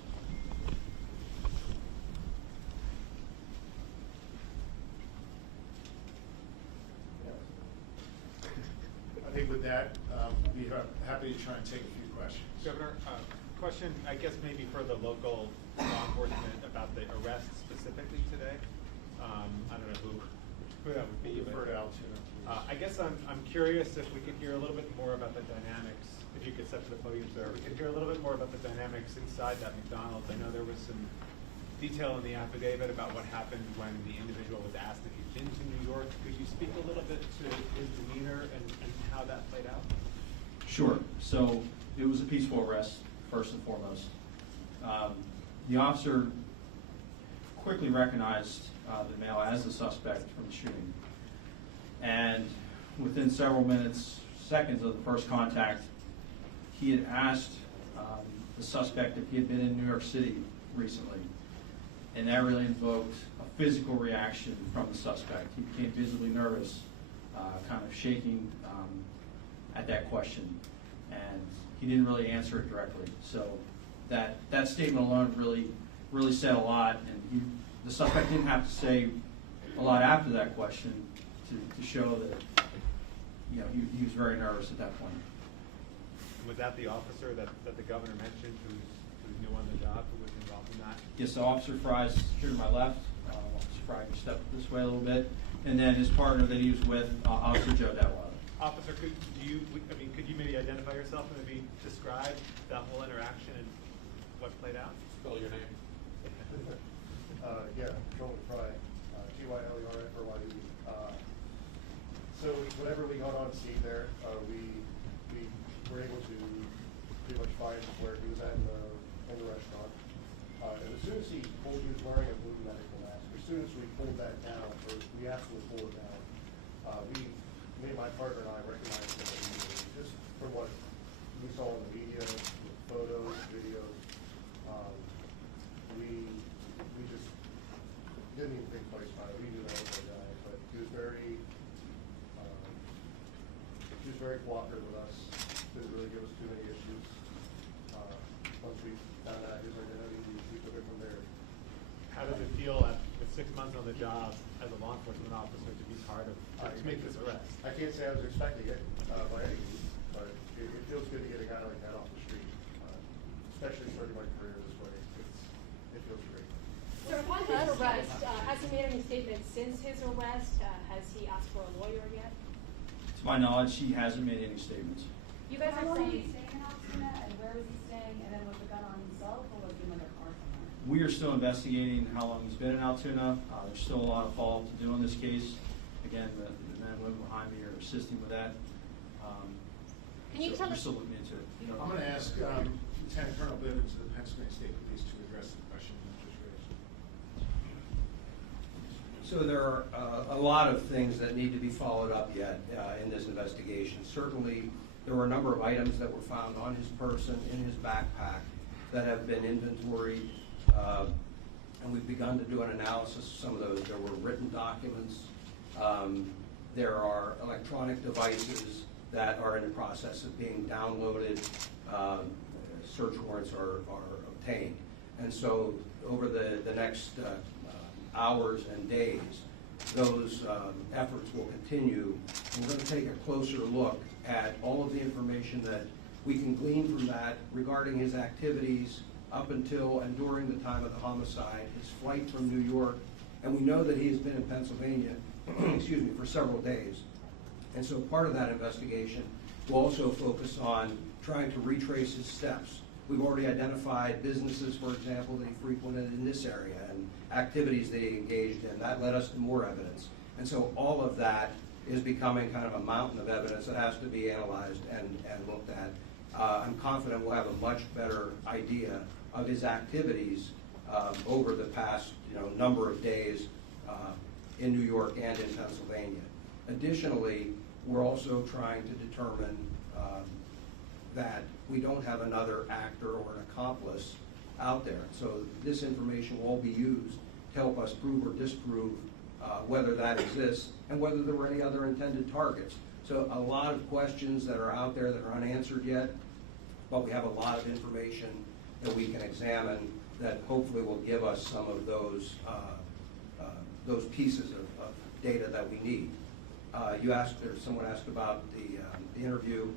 I think with that, we'd be happy to try and take a few questions. Governor, question, I guess maybe for the local law enforcement about the arrest specifically today. I don't know who that would be. Refer to Altoona. I guess I'm curious if we could hear a little bit more about the dynamics. If you could step to the podium, sir. We could hear a little bit more about the dynamics inside that McDonald's. I know there was some detail in the affidavit about what happened when the individual was asked if he'd been to New York. Could you speak a little bit to his demeanor and how that played out? Sure. So it was a peaceful arrest, first and foremost. The officer quickly recognized the male as the suspect from the shooting. And within several seconds of the first contact, he had asked the suspect if he had been in New York City recently. And that really invoked a physical reaction from the suspect. He became visibly nervous, kind of shaking at that question. And he didn't really answer it directly. So that statement alone really said a lot. And the suspect didn't have to say a lot after that question to show that he was very nervous at that point. Was that the officer that the governor mentioned who's new on the job, who was involved in that? Yes, so Officer Fry's here to my left. Officer Fry can step this way a little bit. And then his partner that he was with, Officer Joe Detweiler. Officer, could you maybe identify yourself and maybe describe that whole interaction and what played out? Spell your name. Yeah, Joel Fry, Tylerfry. So whenever we got on scene there, we were able to pretty much find where he was at in the restaurant. And as soon as he was wearing a blue medical mask, as soon as we pulled that down, or we asked him to pull it down, me and my partner and I recognized him immediately, just from what we saw in the media, photos, videos. We just didn't even think twice about it. We knew that was the guy, but he was very cooperative with us. Didn't really give us too many issues. Once we found out his identity, we took it from there. How does it feel with 6 months on the job as a law enforcement officer to be part of to make this arrest? I can't say I was expecting it by any means, but it feels good to get a guy like that off the street, especially starting my career this way. It feels great. So upon his arrest, has he made any statements since his arrest? Has he asked for a lawyer yet? To my knowledge, he hasn't made any statements. You guys How are long was saying. he staying in Altoona, and where was he staying, and then was the gun on himself, or was he in another car somewhere? We are still investigating how long he's been in Altoona. There's still a lot of follow-up to do on this case. Again, the men and women behind me are assisting with that. Can you tell we're us? still looking into it. I'm going to ask Lieutenant Colonel Bivens of the Pennsylvania State Police to address the question you just raised. So there are a lot of things that need to be followed up yet in this investigation. Certainly, there were a number of items that were found on his person, in his backpack, that have been inventoried, and we've begun to do an analysis of some of those. There were written documents. There are electronic devices that are in the process of being downloaded. Search warrants are obtained. And so over the next hours and days, those efforts will continue. We're going to take a closer look at all of the information that we can glean from that regarding his activities up until and during the time of the homicide, his flight from New York, and we know that he has been in Pennsylvania excuse me, for several days. And so part of that investigation will also focus on trying to retrace his steps. We've already identified businesses, for example, that he frequented in this area and activities that he engaged in. That led us to more evidence. And so all of that is becoming kind of a mountain of evidence that has to be analyzed and looked at. I'm confident we'll have a much better idea of his activities over the past number of days in New York and in Pennsylvania. Additionally, we're also trying to determine that we don't have another actor or an accomplice out there. So this information will all be used to help us prove or disprove whether that exists and whether there were any other intended targets. So a lot of questions that are out there that are unanswered yet, but we have a lot of information that we can examine that hopefully will give us some of those pieces of data that we need. Someone asked about the interview.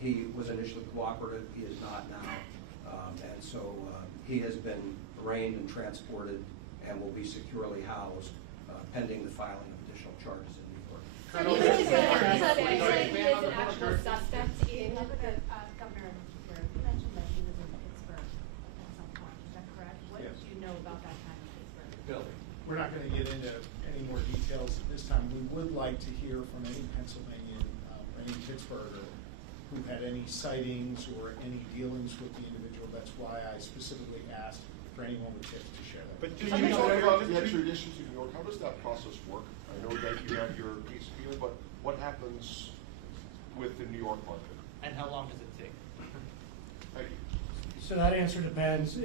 He was initially cooperative. He is not now. And so he has been arraigned and transported and will be securely housed pending the filing of additional charges in New York. So he is an actual suspect in the Governor, you mentioned that he was in Pittsburgh at some point. Is that correct? What do you know about that time in Pittsburgh? We're not going to get into any more details at this time. We would like to hear from any Pennsylvanian, any Pittsburgher who had any sightings or any dealings with the individual. That's why I specifically asked for anyone with tips to share that. But can you talk about the extradition to New York? How does that process work? I know that you have your case here, but what happens with the New York market? And how long does it take? Thank you. So that answer depends.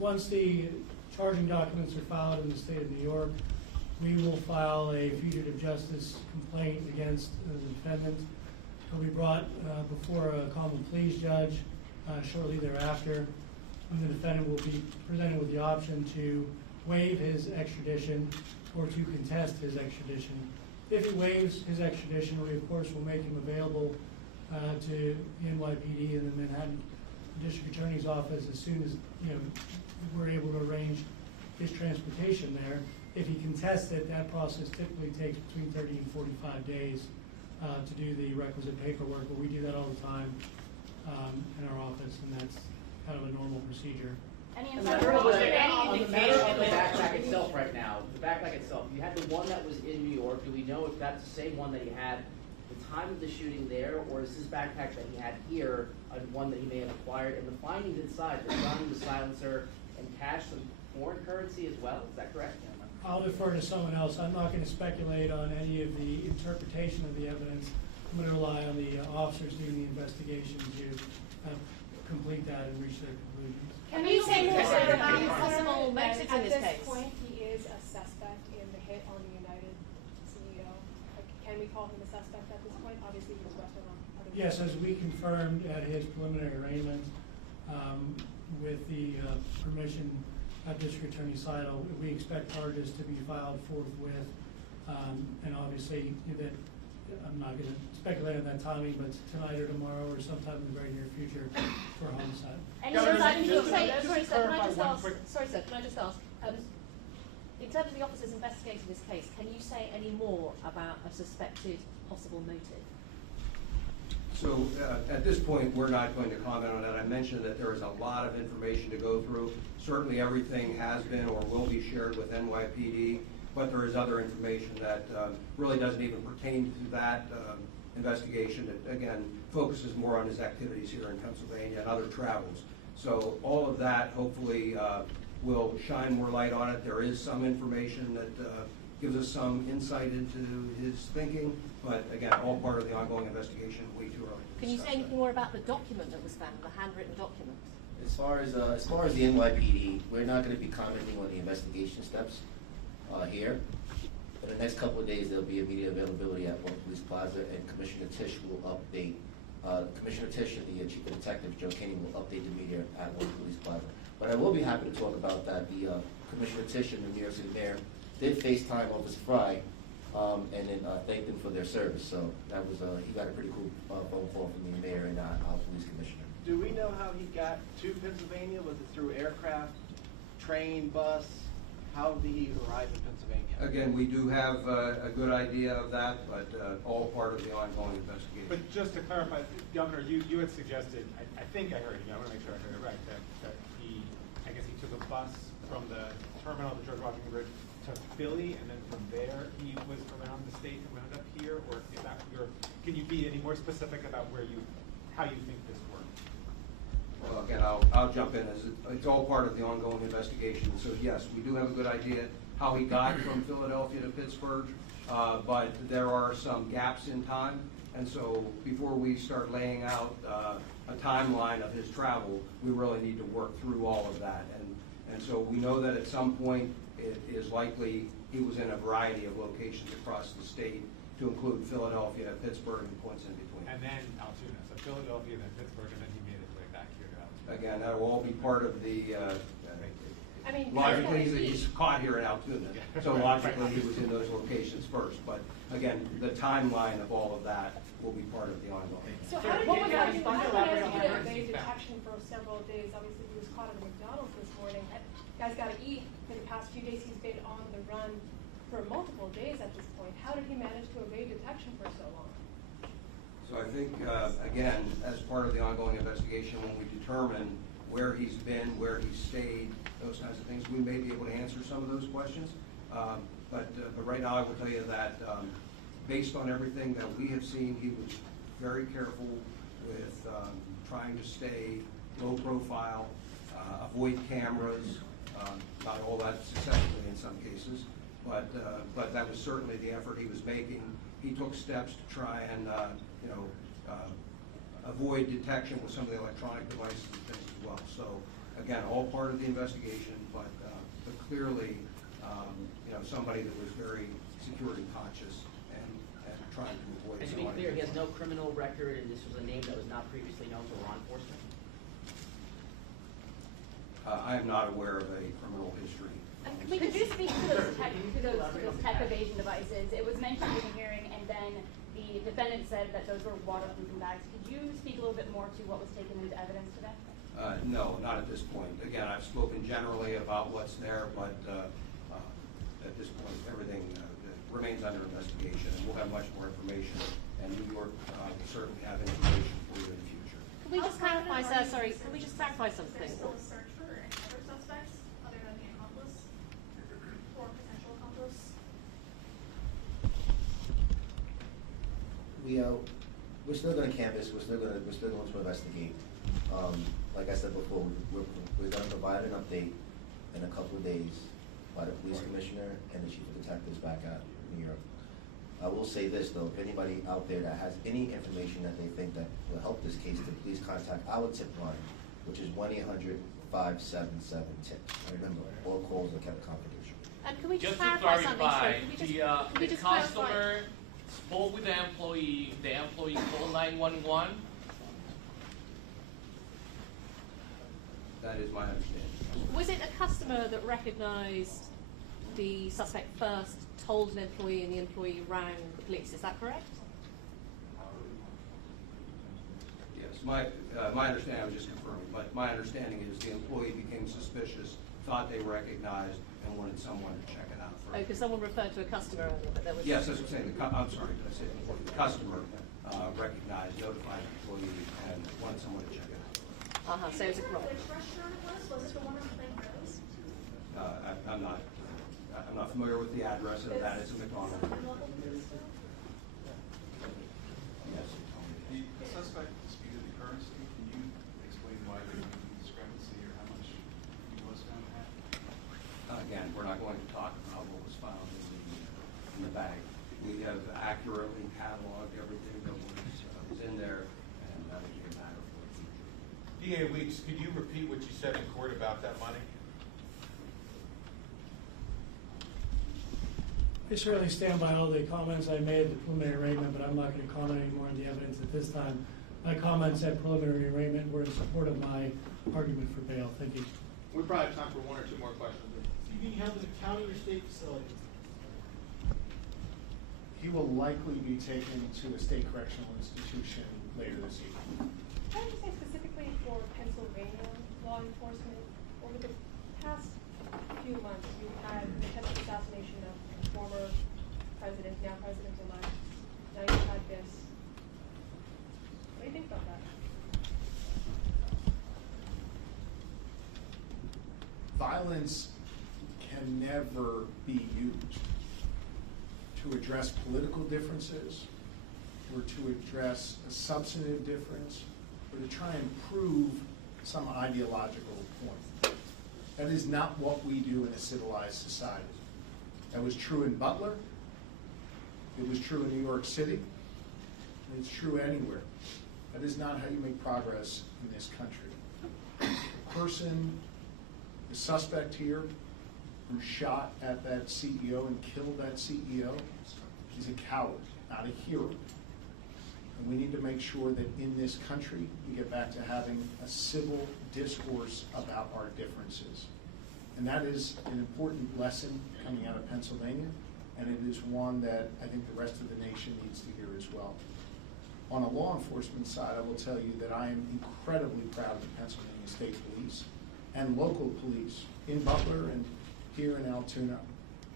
Once the charging documents are filed in the state of New York, we will file a fugitive justice complaint against the defendant. He'll be brought before a common pleas judge shortly thereafter, and the defendant will be presented with the option to waive his extradition or to contest his extradition. If he waives his extradition, we of course will make him available to the NYPD and the Manhattan District Attorney's Office as soon as we're able to arrange his transportation there. If he contests it, that process typically takes between 30 and 45 days to do the requisite paperwork, but we do that all the time in our office, and that's kind of a normal procedure. Any On insight the matter of the backpack itself right now, the backpack itself, you had the one that was in New York. Do we know if that's the same one that he had the time of the shooting there, or is this backpack that he had here one that he may have acquired? And the findings inside, the gun, the silencer, and cash, some foreign currency as well, is that correct? I'll defer to someone else. I'm not going to speculate on any of the interpretation of the evidence. I'm going to rely on the officers doing the investigation to complete that and reach their conclusions. Can we say more about possible motives in this case? At this point, he is a suspect in the hit on the United CEO. Can we call him a suspect at this point? Obviously, he was arrested on other. Yes, as we confirmed at his preliminary arraignment, with the permission of District Attorney Seidel, we expect charges to be filed forthwith. And obviously, that I'm not going to speculate on that timing, but tonight or tomorrow or sometime in the very near future for homicide. Any insight into sorry, sir, can I just ask, in terms of the officers investigating this case, can you say any more about a suspected possible motive? So at this point, we're not going to comment on that. I mentioned that there is a lot of information to go through. Certainly everything has been or will be shared with NYPD, but there is other information that really doesn't even pertain to that investigation. It, again, focuses more on his activities here in Pennsylvania and other travels. So all of that hopefully will shine more light on it. There is some information that gives us some insight into his thinking, but again, all part of the ongoing investigation. Way too early to Can you say discuss anything more about the document that was found, the handwritten document? As far as the NYPD, we're not going to be commenting on the investigation steps here. In the next couple of days, there'll be immediate availability at One Police Plaza, and Commissioner Tisch will update. Commissioner Tisch and the Chief of Detectives, Joe Kinney, will update the media at One Police Plaza. But I will be happy to talk about that. The Commissioner Tisch and the New York City Mayor did FaceTime Officer Fry, and then thanked them for their service. So that was he got a pretty cool phone call from the mayor and our police commissioner. Do we know how he got to Pennsylvania? Was it through aircraft, train, bus? How did he arrive in Pennsylvania? Again, we do have a good idea of that, but all part of the ongoing investigation. But just to clarify, Governor, you had suggested, I think I heard you, I want to make sure I heard it right, that I guess he took a bus from the terminal at the George Washington Bridge to Philly, and then from there he was around the state and wound up here, or is that can you be any more specific about how you think this worked? Well, again, I'll jump in, as it's all part of the ongoing investigation. So yes, we do have a good idea how he got from Philadelphia to Pittsburgh, but there are some gaps in time, and so before we start laying out a timeline of his travel, we really need to work through all of that. And so we know that at some point it is likely he was in a variety of locations across the state, to include Philadelphia, Pittsburgh, and points in between. And then Altoona, so Philadelphia, then Pittsburgh, and then he made his way back here to Altoona. Again, that will all be part of the, I mean, logically, he's caught here in Altoona, so logically he was in those locations first. But again, the timeline of all of that will be part of the ongoing. So how did you evade detection for several days? Obviously, he was caught at McDonald's this morning. Guy's got to eat. For the past few days, he's been on the run for multiple days at this point. How did he manage to evade detection for so long? So I think, again, as part of the ongoing investigation, when we determine where he's been, where he's stayed, those kinds of things, we may be able to answer some of those questions. But right now I will tell you that based on everything that we have seen, he was very careful with trying to stay low profile, avoid cameras, not all that successfully in some cases, but that was certainly the effort he was making. He took steps to try and avoid detection with some of the electronic devices and things as well. So again, all part of the investigation, but clearly, somebody that was very security conscious and trying to avoid. And to be clear, he has no criminal record, and this was a name that was not previously known to law enforcement? I am not aware of a criminal history. Could you speak to those tech evasion devices? It was mentioned in the hearing, and then the defendant said that those were waterproofing bags. Could you speak a little bit more to what was taken into evidence today? No, not at this point. Again, I've spoken generally about what's there, but at this point, everything remains under investigation, and we'll have much more information, and New York will certainly have information for you in the future. Can we just clarify, sir? Sorry, can we just clarify something? Is there still a search for any other suspects other than the accomplice or potential accomplice? We're still going to canvass. We're still going to investigate. Like I said before, we're going to provide an update in a couple of days by the police commissioner and the chief of detectives back at New York. I will say this though: if anybody out there that has any information that they think that will help this case, then please contact our tip line, which is 1-800-577-TIP. Remember, all calls are kept confidential. And can we just to clarify clarify, something? the customer spoke with the employee called 911. That is my understanding. Was it a customer that recognized the suspect first, told an employee, and the employee rang the police? Is that correct? Yes, my understanding, I was just confirming, but my understanding is the employee became suspicious, thought they recognized, and wanted someone to check it out first. Oh, because someone referred to a customer, but there was... Yes, that's what I'm saying. I'm sorry, did I say the customer recognized, notified the employee, and wanted someone to check it out. So it was a problem. Which restaurant it was? Was it the one on Plain Rose? I'm not familiar with the address of that. It's a McDonald. Yes. The suspect disputed the currency. Can you explain why there was a discrepancy or how much he was going to have? Again, we're not going to talk about what was found in the bag. We have accurately cataloged everything that was in there, and that would be a matter for the future. The DA Weeks, could you repeat what you said in court about that money? I certainly stand by all the comments I made at the preliminary arraignment, but I'm not going to comment anymore on the evidence at this time. My comments at preliminary arraignment were in support of my argument for bail. Thank you. We probably have time for one or two more questions. Is he being held at a county or state facility? He will likely be taken to a state correctional institution later this evening. Can I just say specifically for Pennsylvania law enforcement, over the past few months, you've had the attempted assassination of former president, now president-elect. Now you've had this. What do you think about that? Violence can never be used to address political differences or to address a substantive difference or to try and prove some ideological point. That is not what we do in a civilized society. That was true in Butler, it was true in New York City, and it's true anywhere. That is not how you make progress in this country. The person, the suspect here, who shot at that CEO and killed that CEO, is a coward, not a hero. And we need to make sure that in this country, we get back to having a civil discourse about our differences. And that is an important lesson coming out of Pennsylvania, and it is one that I think the rest of the nation needs to hear as well. On a law enforcement side, I will tell you that I am incredibly proud of the Pennsylvania State Police and local police in Butler and here in Altoona,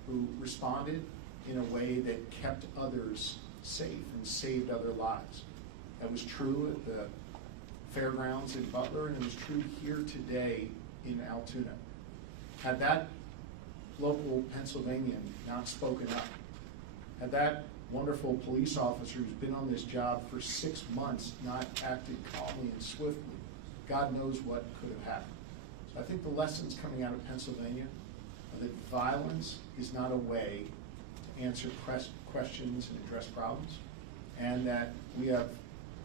who responded in a way that kept others safe and saved other lives. That was true at the fairgrounds in Butler, and it was true here today in Altoona. Had that local Pennsylvanian not spoken up, had that wonderful police officer who's been on this job for 6 months not acted calmly and swiftly, God knows what could have happened. So I think the lessons coming out of Pennsylvania are that violence is not a way to answer questions and address problems, and that we have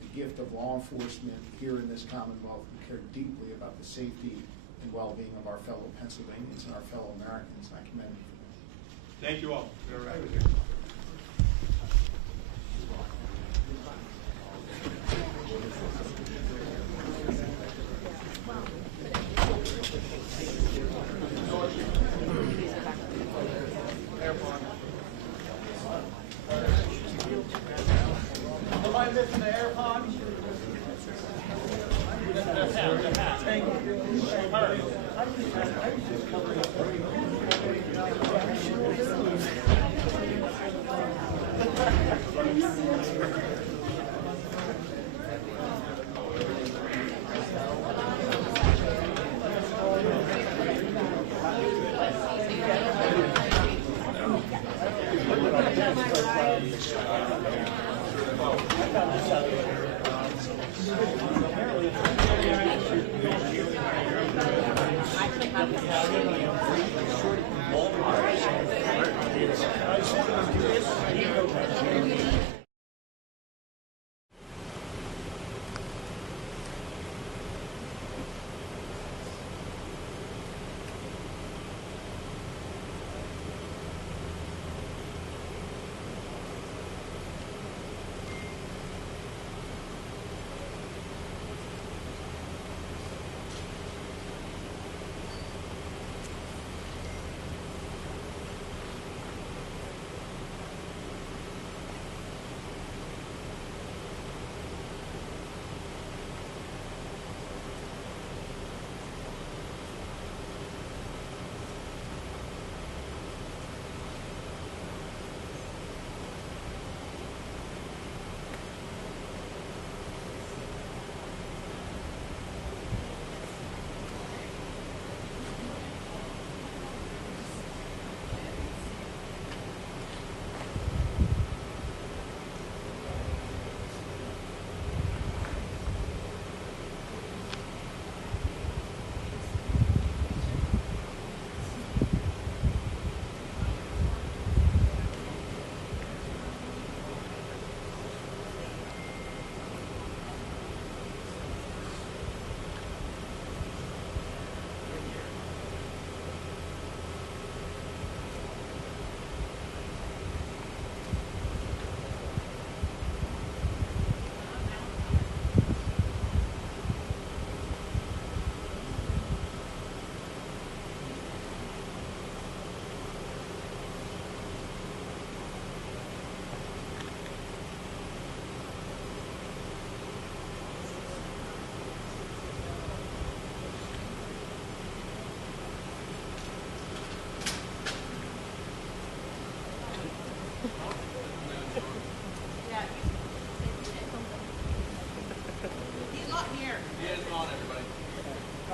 the gift of law enforcement here in this Commonwealth who care deeply about the safety and well-being of our fellow Pennsylvanians and our fellow Americans, and I commend them for that. Thank you all. Am I missing the AirPods?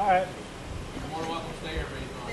All right. You're more than welcome to stay here, everybody's on.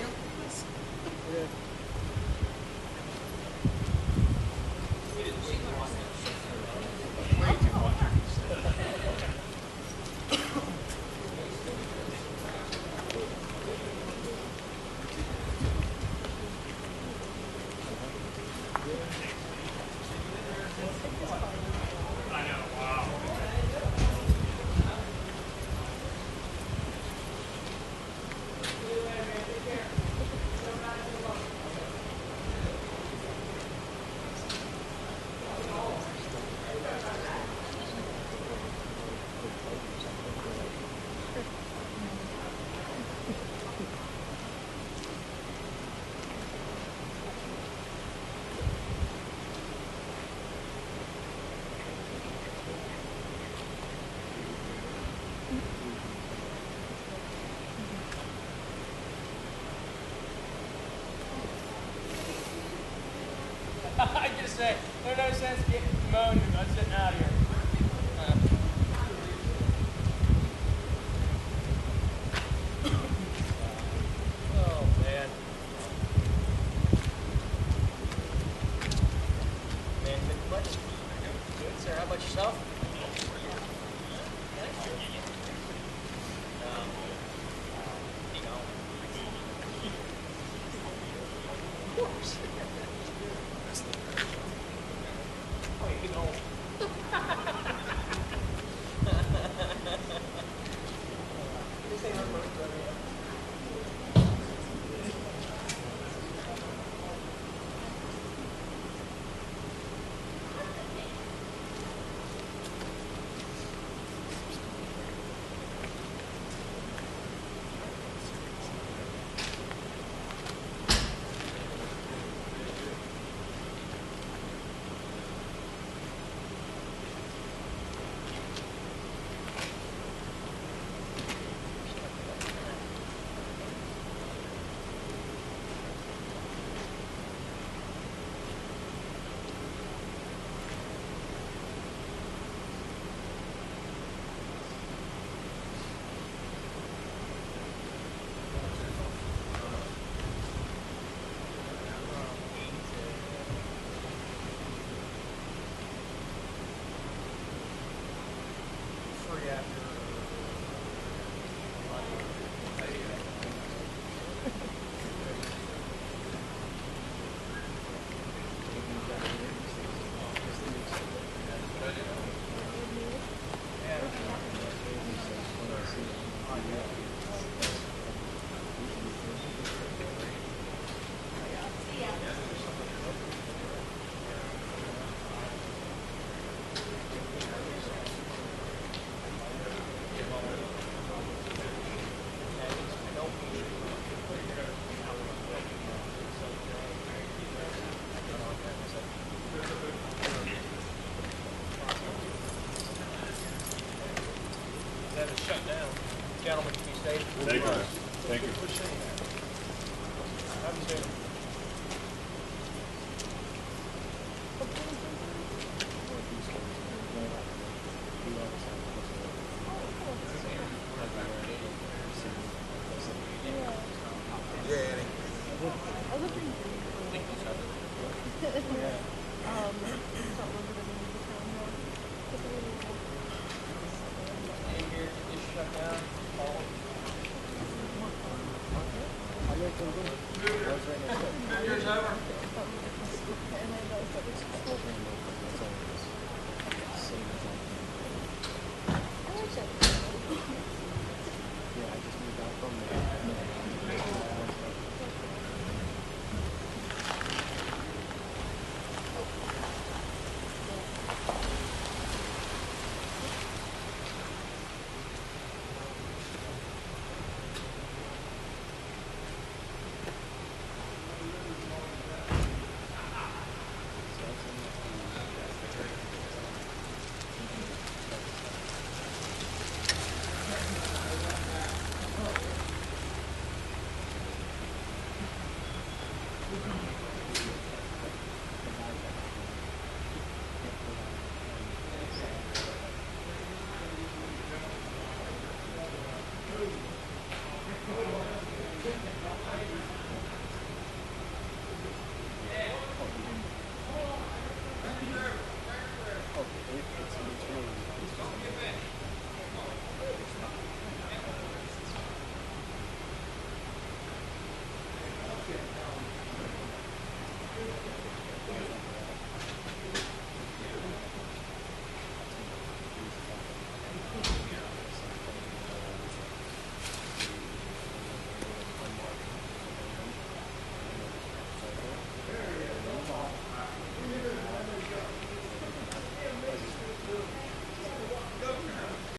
I just say, there's no sense getting moaned about sitting out here. Oh, man. Man, good question. Good, sir. How about yourself? Of course. That is shut down. Gentlemen, be safe. Thank you. Thank you. Have a seat. Yours over.